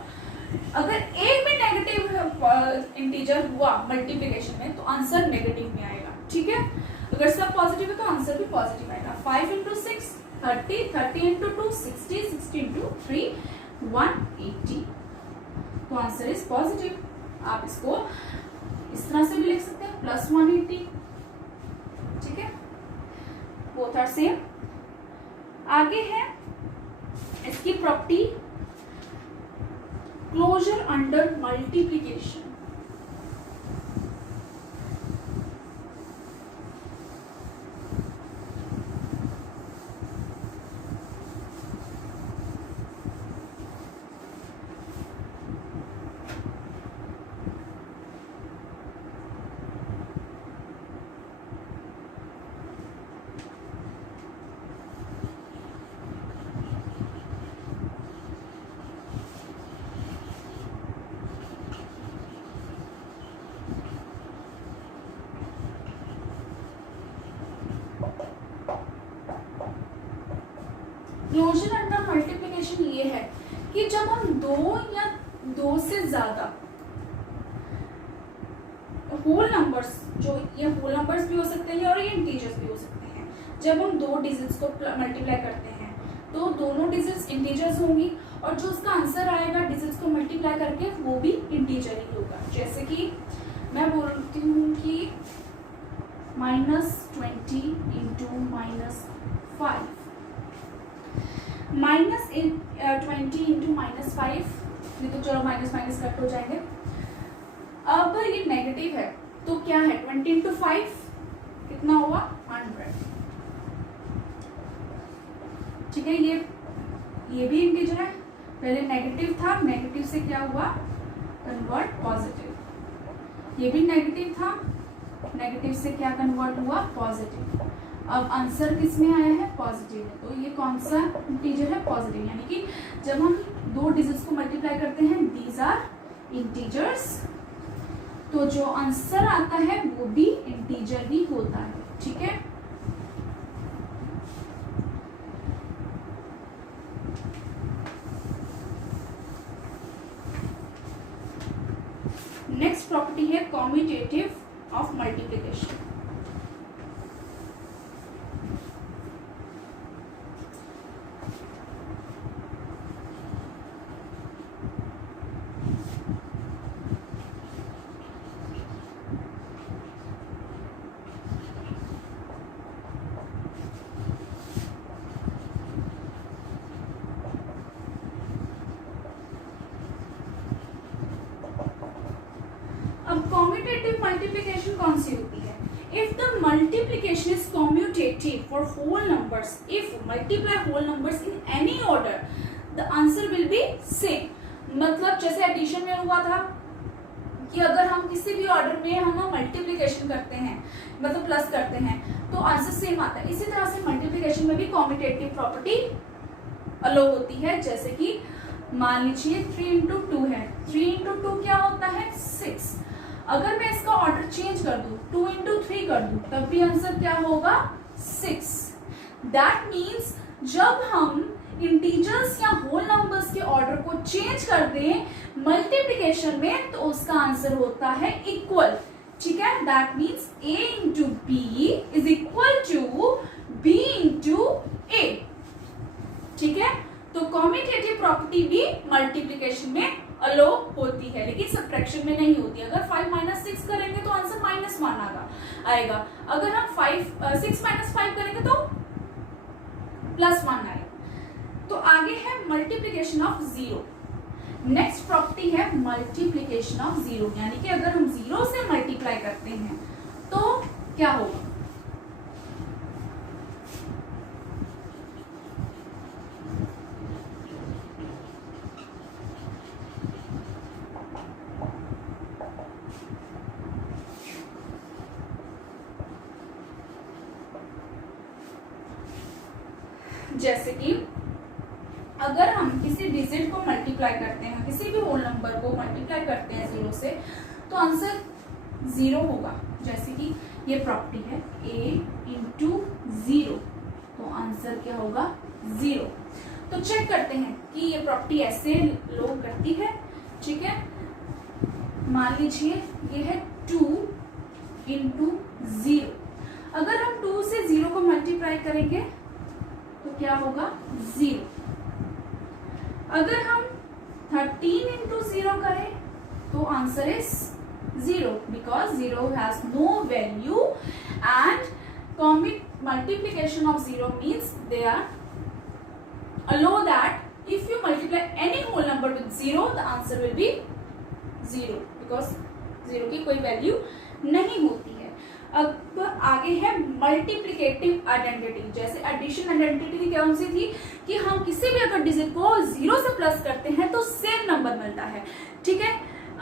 अगर एक भी नेगेटिव इंटीजर हुआ मल्टीप्लिकेशन में तो आंसर नेगेटिव में आएगा। ठीक है, अगर सब पॉजिटिव है तो आंसर भी पॉजिटिव आएगा। 5 इंटू 6 30, 30 इंटू 2 60, 60 इंटू 3 180, तो आंसर इज पॉजिटिव। आप इसको इस तरह से भी लिख सकते हैं +180। ठीक है, बोथ आर सेम। आगे है इसकी property closure under multiplication. Closure under multiplication ये है कि जब हम 2 या 2 से ज्यादा होल नंबर्स, जो ये होल नंबर्स भी हो सकते हैं और ये इंटीजर्स भी हो सकते हैं। जब हम दो डिजिट्स को मल्टीप्लाई करते हैं तो दोनों डिजिट्स इंटीजर्स होंगी और जो उसका आंसर आएगा डिजिट्स को मल्टीप्लाई करके वो भी इंटीजर ही होगा। जैसे कि मैं बोलती हूँ कि -20 इंटू -5, -20 इंटू -5, ये तो चलो माइनस माइनस कट हो जाएंगे। अब ये नेगेटिव है तो क्या है, 20 इंटू 5 कितना हुआ, 100। ठीक है, ये भी इंटीजर है, पहले नेगेटिव था, नेगेटिव से क्या हुआ, कन्वर्ट पॉजिटिव। ये भी नेगेटिव था, नेगेटिव से क्या कन्वर्ट हुआ, पॉजिटिव। अब आंसर किस में आया है, पॉजिटिव में, तो ये कौन सा इंटीजर है, पॉजिटिव। यानी कि जब हम दो डिजिट्स को मल्टीप्लाई करते हैं, दीज आर इंटीजर्स, तो जो आंसर आता है वो भी इंटीजर ही होता है। ठीक है, नेक्स्ट प्रॉपर्टी है commutative of multiplication. Commutative multiplication कौन सी होती है, if the multiplication is commutative for whole numbers, if multiply whole numbers in any order the answer will be same. मतलब जैसे एडिशन में हुआ था कि अगर हम किसी भी ऑर्डर में हम मल्टीप्लिकेशन करते हैं, मतलब प्लस करते हैं, तो आंसर सेम आता है। इसी तरह से मल्टीप्लिकेशन में भी कॉम्यूटेटिव प्रॉपर्टी अलो होती है। जैसे कि मान लीजिए 3 इंटू 2 है, 3 इंटू 2 क्या होता है, 6। अगर मैं इसका ऑर्डर चेंज कर दूं, 2 इंटू 3 कर दूं, तब भी आंसर क्या होगा, 6। दैट मीन्स जब हम इंटीजर्स या होल नंबर्स के ऑर्डर को चेंज कर दें मल्टीप्लिकेशन में, तो उसका आंसर होता है इक्वल। ठीक है, that means a into B is equal to b into a। ठीक है, तो कॉम्यूटेटिव प्रॉपर्टी भी मल्टीप्लिकेशन में अलो होती है, लेकिन सब्ट्रैक्शन में नहीं होती। अगर 5 माइनस 6 करेंगे तो आंसर -1 आएगा। अगर हम 6 माइनस 5 करेंगे तो +1 आएगा। तो आगे है multiplication of zero. Next property है मल्टीप्लिकेशन ऑफ जीरो, यानी कि अगर हम जीरो से मल्टीप्लाई करते हैं तो क्या होगा, जैसे कि अगर हम किसी डिजिट को मल्टीप्लाई करते हैं, किसी भी होल नंबर को मल्टीप्लाई करते हैं जीरो से, तो आंसर 0 होगा। जैसे कि ये प्रॉपर्टी है a इंटू 0, तो आंसर क्या होगा, 0। तो चेक करते हैं कि ये प्रॉपर्टी ऐसे लो करती है। ठीक है, मान लीजिए ये है 2 इंटू 0। अगर हम 2 से 0 को मल्टीप्लाई करेंगे तो क्या होगा, 0। अगर हम 13 इंटू 0 करें तो answer is 0, because 0 has no value and multiplication of 0 means they are allow that if you multiply any whole number with 0 the answer will be 0 because 0 की कोई वैल्यू नहीं होती है। अब आगे है मल्टीप्लिकेटिव आइडेंटिटी। जैसे एडिशन आइडेंटिटी कौन सी थी कि हम किसी भी अगर डिजिट को 0 से प्लस करते हैं तो सेम नंबर मिलता है। ठीक है,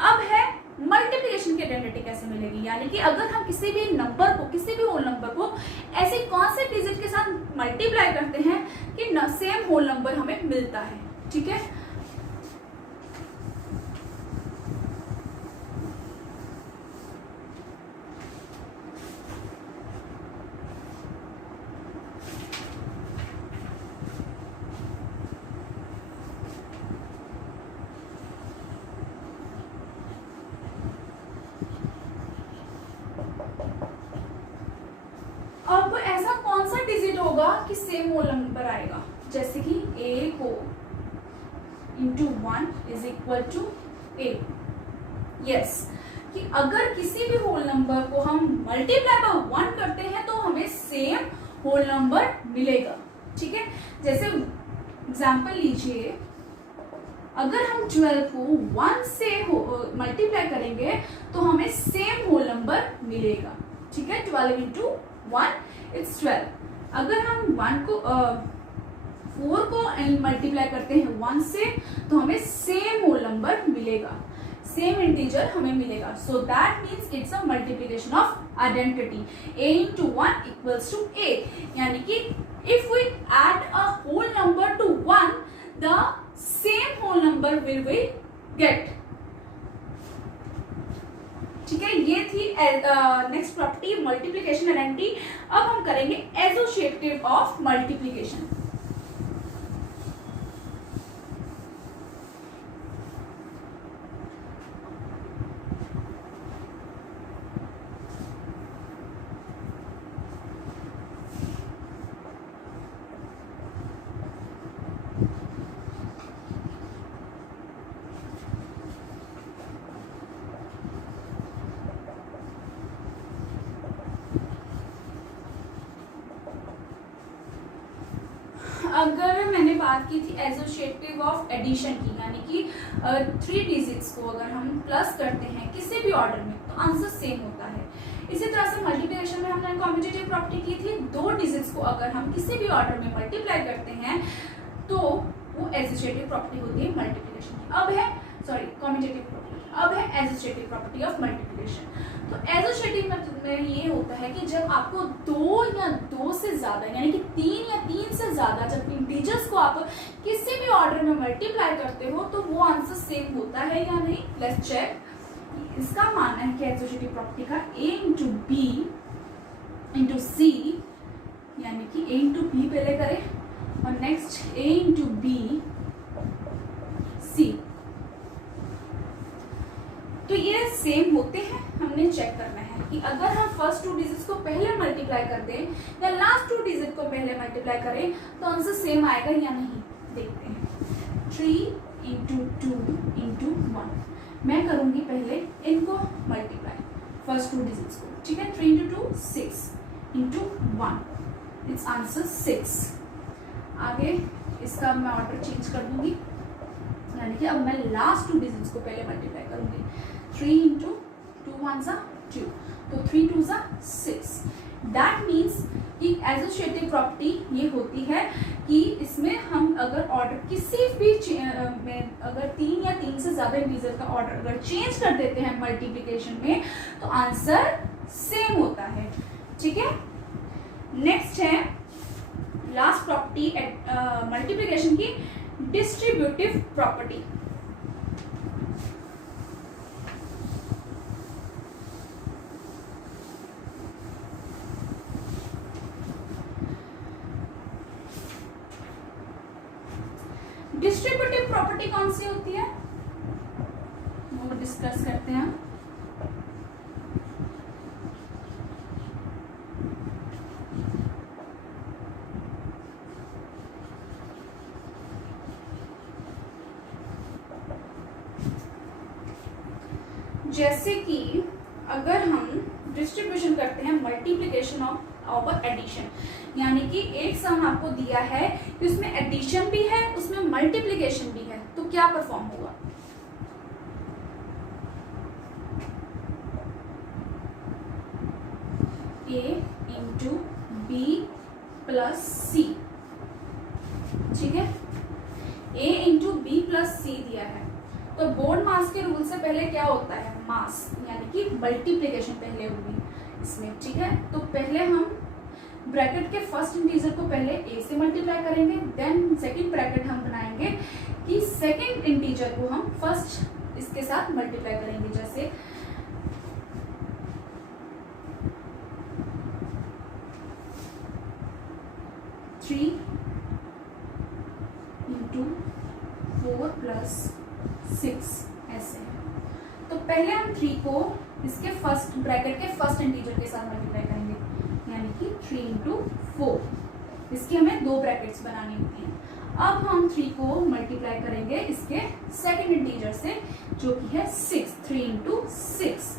अब है मल्टीप्लिकेशन की आइडेंटिटी कैसे मिलेगी, यानी कि अगर हम किसी भी नंबर को, किसी भी होल नंबर को ऐसे कौन से डिजिट के साथ मल्टीप्लाई करते हैं कि सेम होल नंबर हमें मिलता है। ठीक है, भी सेम होल नंबर आएगा, जैसे कि a को into 1 is equal to a। Yes, कि अगर किसी भी होल नंबर को हम मल्टीप्लाई बाय 1 करते हैं तो हमें सेम होल नंबर मिलेगा। ठीक है, जैसे एग्जाम्पल लीजिए, अगर हम 12 को 1 से मल्टीप्लाई करेंगे तो हमें सेम होल नंबर मिलेगा। ठीक है, 12 इंटू 1 इट्स 12। अगर हम 4 को मल्टीप्लाई करते हैं 1 से तो हमें सेम होल नंबर मिलेगा, सेम इंटीजर हमें मिलेगा। So that means it's a multiplication of identity. a into 1 equals to a, यानी कि if we add a whole number to 1 the same whole number will we get. ठीक है, ये थी next property multiplication identity. अब हम करेंगे associative of multiplication. अगर मैंने बात की थी एसोसिएटिव ऑफ एडिशन की, यानी कि 3 डिजिट्स को अगर हम प्लस करते हैं किसी भी ऑर्डर में तो आंसर सेम होता है। इसी तरह से मल्टीप्लिकेशन में हमने कम्यूटेटिव प्रॉपर्टी की थी, 2 डिजिट्स को अगर हम किसी भी ऑर्डर में मल्टीप्लाई करते हैं तो वो एसोसिएटिव प्रॉपर्टी होती है मल्टीप्लिकेशन की। अब है कम्यूटेटिव प्रॉपर्टी, अब है एसोसिएटिव प्रॉपर्टी ऑफ मल्टीप्लिकेशन। तो एसोसिएटिव में ये होता है कि जब आपको 2 या 2 से ज्यादा यानी कि 3 या 3 से ज्यादा जब इंटीजर्स को आप किसी भी ऑर्डर में मल्टीप्लाई करते हो तो वो आंसर सेम होता है या नहीं। Let's check. इसका मानना है कि एसोसिएटिव प्रॉपर्टी का a into B into C, यानी कि a इंटू बी पहले करें और next a into B C, तो ये सेम होते हैं। हमने चेक करना है कि अगर हम फर्स्ट 2 डिजिट्स को पहले मल्टीप्लाई कर दें या लास्ट 2 डिजिट को पहले मल्टीप्लाई करें तो आंसर सेम आएगा या नहीं, देखते हैं। 3 इंटू 2 इंटू 1, मैं करूंगी पहले इनको मल्टीप्लाई फर्स्ट 2 डिजिट्स को। ठीक है, 3 इंटू 2 6 इंटू 1 इट्स आंसर 6। आगे इसका मैं ऑर्डर चेंज कर दूंगी, यानी कि अब मैं लास्ट 2 डिजिट्स को पहले मल्टीप्लाई करूंगी। 3 इंटू 2 1 2, तो 3 2 6। दैट मीन्स कि एसोसिएटिव प्रॉपर्टी ये होती है कि इसमें हम अगर ऑर्डर किसी भी में अगर 3 या 3 से ज्यादा इंटीजर का ऑर्डर अगर चेंज कर देते हैं मल्टीप्लिकेशन में तो आंसर सेम होता है। ठीक है, नेक्स्ट है लास्ट प्रॉपर्टी मल्टीप्लिकेशन की, डिस्ट्रीब्यूटिव प्रॉपर्टी। डिस्ट्रीब्यूटिव प्रॉपर्टी कौन सी होती है वो डिस्कस करते हैं। जैसे कि अगर हम डिस्ट्रीब्यूशन करते हैं मल्टीप्लिकेशन ऑफ एडिशन, यानी कि एक सम आपको दिया है कि उसमें एडिशन भी है उसमें मल्टीप्लिकेशन भी है, तो क्या परफॉर्म होगा। a इंटू बी प्लस सी, ठीक है, a इंटू बी प्लस सी दिया है तो बोर्ड मास के रूल से पहले क्या होता है, मास, यानी कि मल्टीप्लिकेशन पहले होगी इसमें। ठीक है, तो पहले हम ब्रैकेट के फर्स्ट इंटीजर को पहले a से मल्टीप्लाई करेंगे, देन सेकंड ब्रैकेट हम बनाएंगे कि सेकंड इंटीजर को हम फर्स्ट इसके साथ मल्टीप्लाई करेंगे। जैसे थ्री इंटू 4 प्लस 6 ऐसे। तो पहले हम 3 को इसके फर्स्ट ब्रैकेट के फर्स्ट इंटीजर के साथ मल्टीप्लाई करेंगे, यानी कि 3 इंटू 4 इसकी हमें 2 ब्रैकेट्स बनानी होती हैं। अब हम 3 को मल्टीप्लाई करेंगे इसके सेकंड इंटीजर से जो कि है 6, 3 इंटू 6।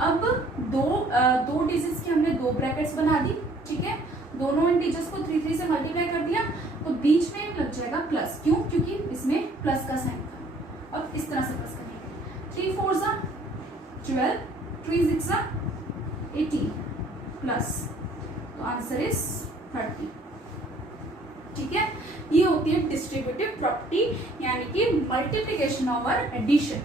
अब दो डिजिट्स की हमने 2 ब्रैकेट्स बना दी, ठीक है। दोनों इंटीजर्स को 3 से मल्टीप्लाई कर दिया तो बीच में लग जाएगा प्लस, क्यों? क्योंकि इसमें प्लस का साइन था। अब इस तरह से प्लस करेंगे, 3 4 12, 3 6 18 प्लस, तो आंसर इज 30, ठीक है। ये होती है डिस्ट्रीब्यूटिव प्रॉपर्टी, यानी कि मल्टीप्लिकेशन ओवर एडिशन।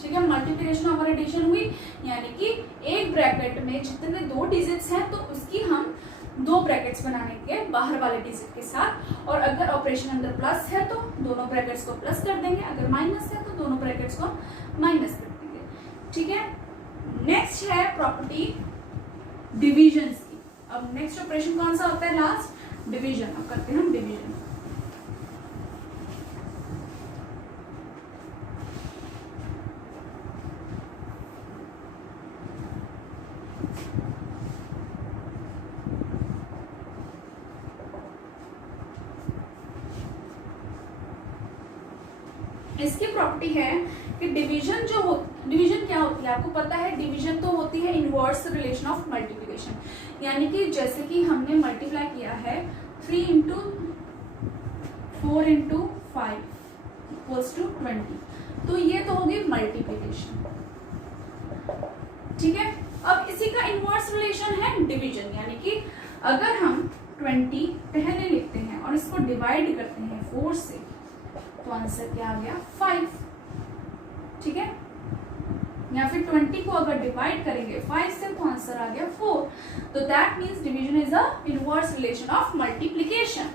ठीक है, मल्टीप्लिकेशन ओवर एडिशन हुई, यानी कि एक ब्रैकेट में जितने 2 डिजिट्स हैं तो उसकी हम 2 ब्रैकेट्स बनाएंगे बाहर वाले डिजिट के साथ, और अगर ऑपरेशन अंदर प्लस है तो दोनों ब्रैकेट्स को प्लस कर देंगे, अगर माइनस है तो दोनों ब्रैकेट्स को माइनस कर देंगे, ठीक है। नेक्स्ट है प्रॉपर्टी डिविजन की। अब नेक्स्ट ऑपरेशन कौन सा होता है? Last division. अब करते हैं हम डिवीजन। इसकी प्रॉपर्टी है कि डिवीजन डिवीजन क्या होती है? आपको पता है डिवीजन तो होती है इनवर्स रिलेशन ऑफ मल्टीप्लिकेशन, यानी कि जैसे कि हमने मल्टीप्लाई किया है 3 इंटू 4 इंटू 5 इक्वल्स टू 20, तो ये तो होगी मल्टीप्लिकेशन, ठीक है। अब इसी का इनवर्स रिलेशन है डिवीजन, यानी कि अगर हम 20 पहले लिखते हैं और इसको डिवाइड करते हैं 4 से, तो आंसर क्या आ गया? 5, ठीक है। या फिर 20 को अगर डिवाइड करेंगे 5 से तो आंसर आ गया 4। तो that means division is a inverse relation of multiplication,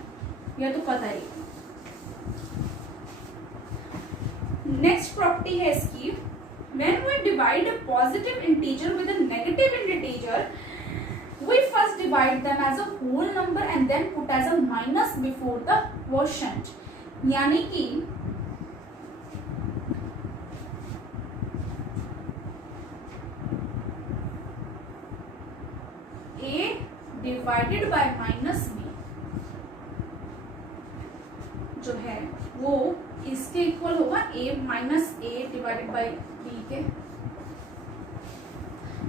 यह तो पता ही। नेक्स्ट प्रॉपर्टी है इसकी, when we divide a positive integer with a negative integer, we first divide them as a whole number and then put as a minus before the quotient, यानी कि a divided by minus b जो है वो इसके equal होगा a minus a divided by b के।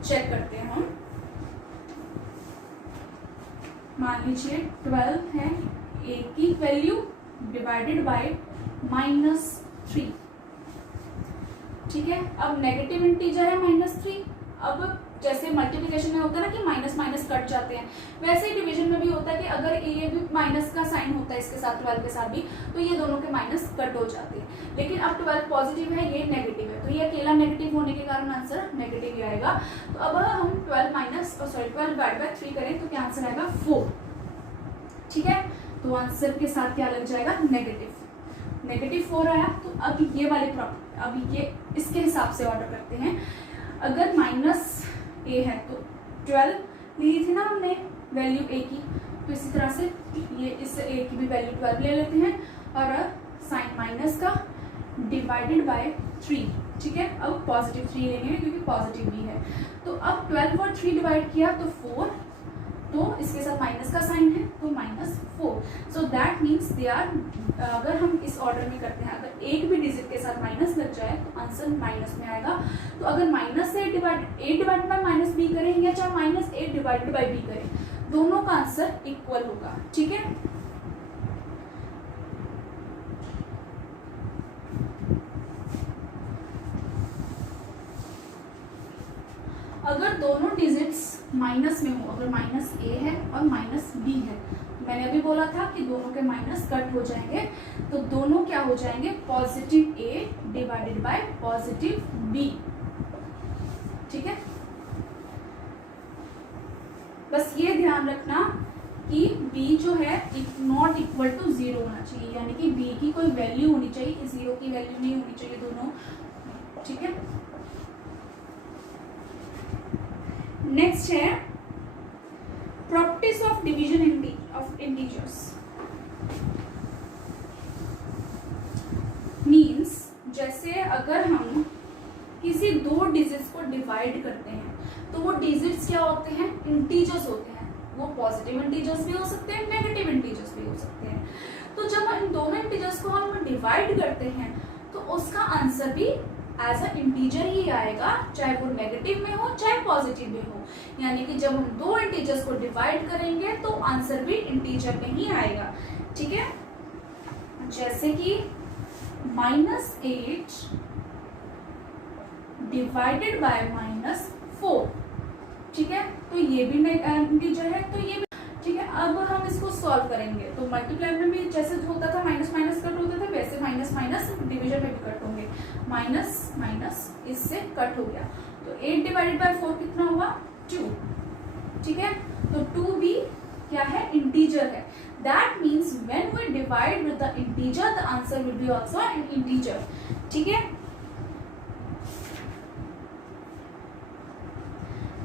Check करते हैं हम, मान लीजिए 12 है, a की वैल्यू डिवाइडेड बाय -3, ठीक है। अब नेगेटिव इंटीजर है -3। अब जैसे मल्टीप्लिकेशन में होता है ना कि माइनस माइनस कट जाते हैं, वैसे ही डिवीजन में भी होता है कि अगर ये भी माइनस का साइन होता है इसके साथ 12 के साथ भी, तो ये दोनों के माइनस कट हो जाते हैं। लेकिन अब 12 पॉजिटिव है, ये नेगेटिव है, तो ये अकेला नेगेटिव होने के कारण आंसर नेगेटिव ही आएगा। तो अब हम 12 डिवाइड बाय 3 करें तो क्या आंसर आएगा? 4, ठीक है। तो आंसर के साथ क्या लग जाएगा? नेगेटिव 4 आया। तो अब ये वाली प्रॉपर्टी, अब ये इसके हिसाब से ऑर्डर करते हैं। अगर माइनस a है तो 12 ली थी ना हमने वैल्यू a की, तो इसी तरह से ये इस a की भी वैल्यू 12 ले लेते हैं और साइन माइनस का डिवाइडेड बाय 3, ठीक है। अब पॉजिटिव 3 लेंगे क्योंकि पॉजिटिव भी है। तो अब 12 और 3 डिवाइड किया तो 4, तो इसके साथ माइनस का साइन है तो -4। So that means they are, अगर हम इस ऑर्डर में करते हैं, अगर एक भी डिजिट के साथ माइनस लग जाए तो आंसर माइनस में आएगा। तो अगर -8 डिवाइडेड बाय -b करें या चाहे -8 डिवाइडेड बाय b करें, दोनों का आंसर इक्वल होगा, ठीक है। अगर दोनों डिजिट्स माइनस में हो, अगर -a है और -b है, मैंने अभी बोला था कि दोनों के माइनस कट हो जाएंगे, तो दोनों क्या हो जाएंगे? Positive a divided by positive b, ठीक है। बस ये ध्यान रखना कि b जो है नॉट इक्वल टू 0 होना चाहिए, यानी कि b की कोई वैल्यू होनी चाहिए, 0 की वैल्यू नहीं होनी चाहिए दोनों, ठीक है। नेक्स्ट है properties of division of integers. अगर हम किसी दो डिजिट्स को डिवाइड करते हैं तो वो डिजिट्स क्या होते हैं, इंटीजर्स होते हैं। वो पॉजिटिव इंटीजर्स भी हो सकते हैं, नेगेटिव इंटीजर्स भी हो सकते हैं। तो जब इन दोनों इंटीजर्स को हम डिवाइड करते हैं तो उसका आंसर भी एज अ इंटीजर ही आएगा, चाहे वो नेगेटिव में हो चाहे पॉजिटिव में हो। यानी कि जब हम दो इंटीजर्स को डिवाइड करेंगे तो आंसर भी इंटीजर में ही आएगा। ठीक है, जैसे कि -8 डिवाइडेड बाय -4। ठीक है, तो ये भी इंटीजर है, तो ये भी ठीक है। अब हम इसको सॉल्व करेंगे तो मल्टीप्लाई में भी जैसे होता था माइनस माइनस कट होता था, वैसे माइनस माइनस डिवीजन में भी कट होंगे। माइनस माइनस इससे कट हो गया, तो 8 डिवाइडेड बाय 4 कितना हुआ, 2। ठीक है, तो 2 भी क्या है, इंटीजर है। That means when we divide with the integer the answer will be also an integer. ठीक है,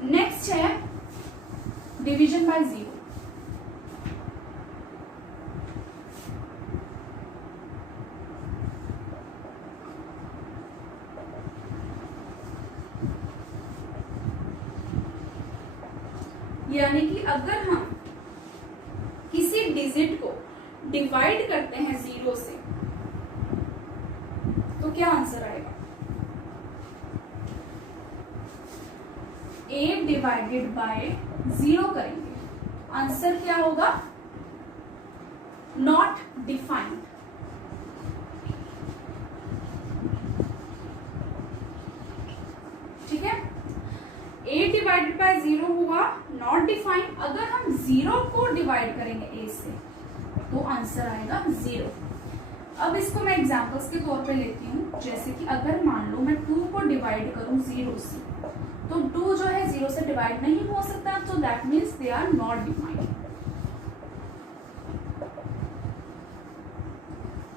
नेक्स्ट है डिवीजन बाय 0। यानी कि अगर हम किसी डिजिट को डिवाइड करते हैं 0 से तो क्या आंसर आएगा, 8 डिवाइडेड बाय 0 करेंगे, आंसर क्या होगा, नॉट डिफाइंड। ठीक है, 8 डिवाइडेड बाय 0 हुआ नॉट डिफाइंड। अगर हम 0 को डिवाइड करेंगे 8 से तो आंसर आएगा 0। अब इसको मैं एग्जांपल्स के तौर पे लेती हूँ। जैसे कि अगर मान लो मैं 2 को डिवाइड करूँ 0 से, तो 2 जो है 0 से डिवाइड नहीं हो सकता, तो that means they are not defined.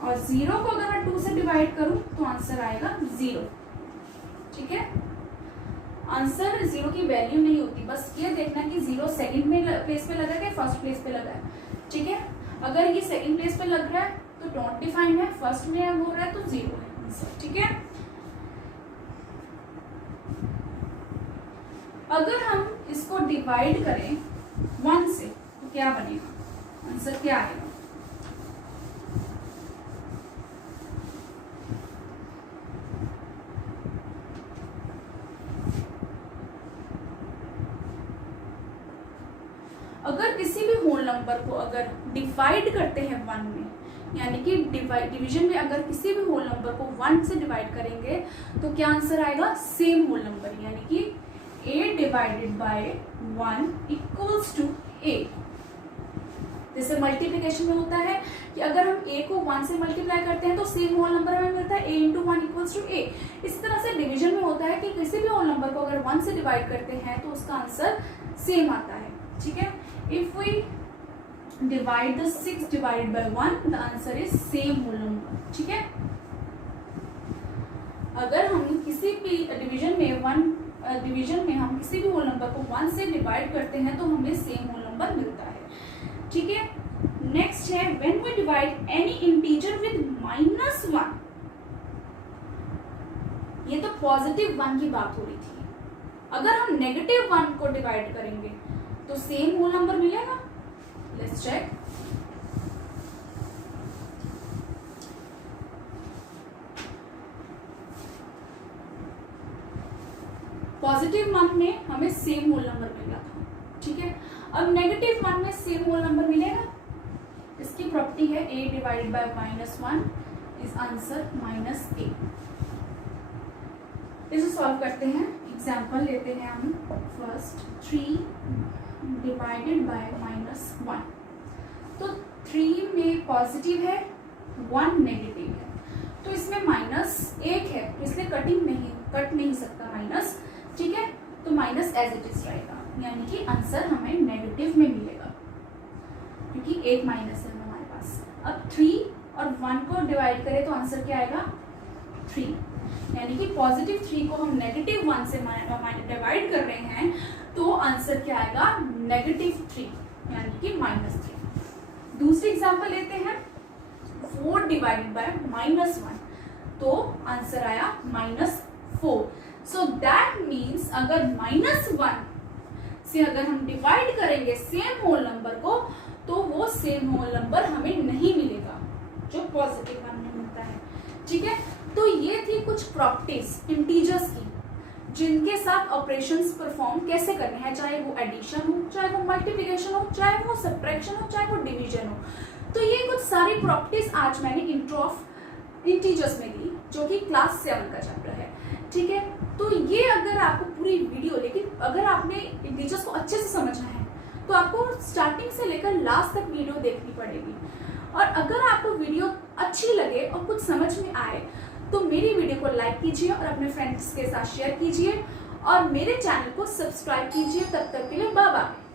और 0 को अगर मैं 2 से डिवाइड करूं तो आंसर आएगा 0। ठीक है, आंसर 0 की वैल्यू नहीं होती, बस ये देखना कि 0 सेकंड में प्लेस पे लगा है, फर्स्ट प्लेस पे लगा है। ठीक है, अगर ये सेकंड प्लेस पे लग रहा है तो नॉट डिफाइंड है, फर्स्ट में हो रहा है तो 0 है आंसर। ठीक है, अगर हम इसको डिवाइड करें 1 से तो क्या बनेगा, आंसर क्या आएगा, अगर किसी भी होल नंबर को अगर डिवाइड करते हैं 1 में, यानी कि डिवीजन में अगर किसी भी होल नंबर को 1 से डिवाइड करेंगे तो क्या आंसर आएगा, सेम होल नंबर, यानी कि 8 डिवाइडेड बाय 1 इक्वल्स टू 8। जैसे मल्टीप्लिकेशन में होता है कि अगर हम a को 1 से मल्टीप्लाई करते हैं तो सेम होल नंबर हमें मिलता है, a into 1 equals to a। इसी तरह से डिवीजन में होता है कि किसी भी होल नंबर को अगर 1 से डिवाइड करते हैं तो उसका आंसर सेम आता है। ठीक है, if we divide the 6 divided by 1 the answer is same whole number। ठीक है, अगर हम किसी भी डिवीजन में हम किसी भी होल नंबर को 1 से डिवाइड करते हैं तो हमें सेम होल नंबर मिलता है। ठीक है, नेक्स्ट है when we divide any integer with -1। ये तो पॉजिटिव 1 की बात हो रही थी। अगर हम नेगेटिव 1 को डिवाइड करेंगे तो सेम होल नंबर मिलेगा। Let's check. पॉजिटिव 1 में हमें सेम होल नंबर मिला था। ठीक है, अब नेगेटिव 1 में सेम होल नंबर मिलेगा। इसकी प्रॉपर्टी है a divided by -1 is answer -a। इसे सॉल्व करते हैं, एग्जाम्पल लेते हैं हम। फर्स्ट 3 डिवाइडेड बाय -1, तो 3 में पॉजिटिव है, 1 नेगेटिव है, तो इसमें -1 है, इसलिए कट नहीं सकता माइनस। ठीक है, तो माइनस एज इट इज रहेगा, यानी कि आंसर हमें नेगेटिव में मिलेगा क्योंकि 1 माइनस है हमारे पास। अब 3 और 1 को डिवाइड करें तो आंसर क्या आएगा, 3, यानी कि पॉजिटिव 3 को हम नेगेटिव 1 से डिवाइड कर रहे हैं तो आंसर क्या आएगा, -3, यानी कि -3। दूसरी एग्जांपल लेते हैं 4 डिवाइडेड बाय -1, तो आंसर आया -4। सो दैट मीन्स अगर -1 से अगर हम डिवाइड करेंगे सेम होल नंबर को तो वो सेम होल नंबर हमें नहीं मिलेगा जो पॉजिटिव वन में मिलता है। ठीक है, तो ये थी कुछ प्रॉपर्टीज इंटीजर्स की जिनके साथ ऑपरेशंस परफॉर्म कैसे करने हैं, चाहे वो एडिशन हो, चाहे वो मल्टीप्लिकेशन हो, चाहे वो सब्ट्रैक्शन हो, चाहे वो डिवीजन हो। तो ये कुछ सारी प्रॉपर्टीज आज मैंने इंट्रो ऑफ इंटीजर्स में दी जो कि क्लास 7 का चैप्टर है। ठीक है, तो ये अगर आपको पूरी वीडियो, लेकिन अगर आपने इंटीजर्स को अच्छे से समझना है तो आपको स्टार्टिंग से लेकर लास्ट तक वीडियो देखनी पड़ेगी। और अगर आपको वीडियो अच्छी लगे और कुछ समझ में आए तो मेरी वीडियो को लाइक कीजिए और अपने फ्रेंड्स के साथ शेयर कीजिए और मेरे चैनल को सब्सक्राइब कीजिए। तब तक के लिए बाय बाय।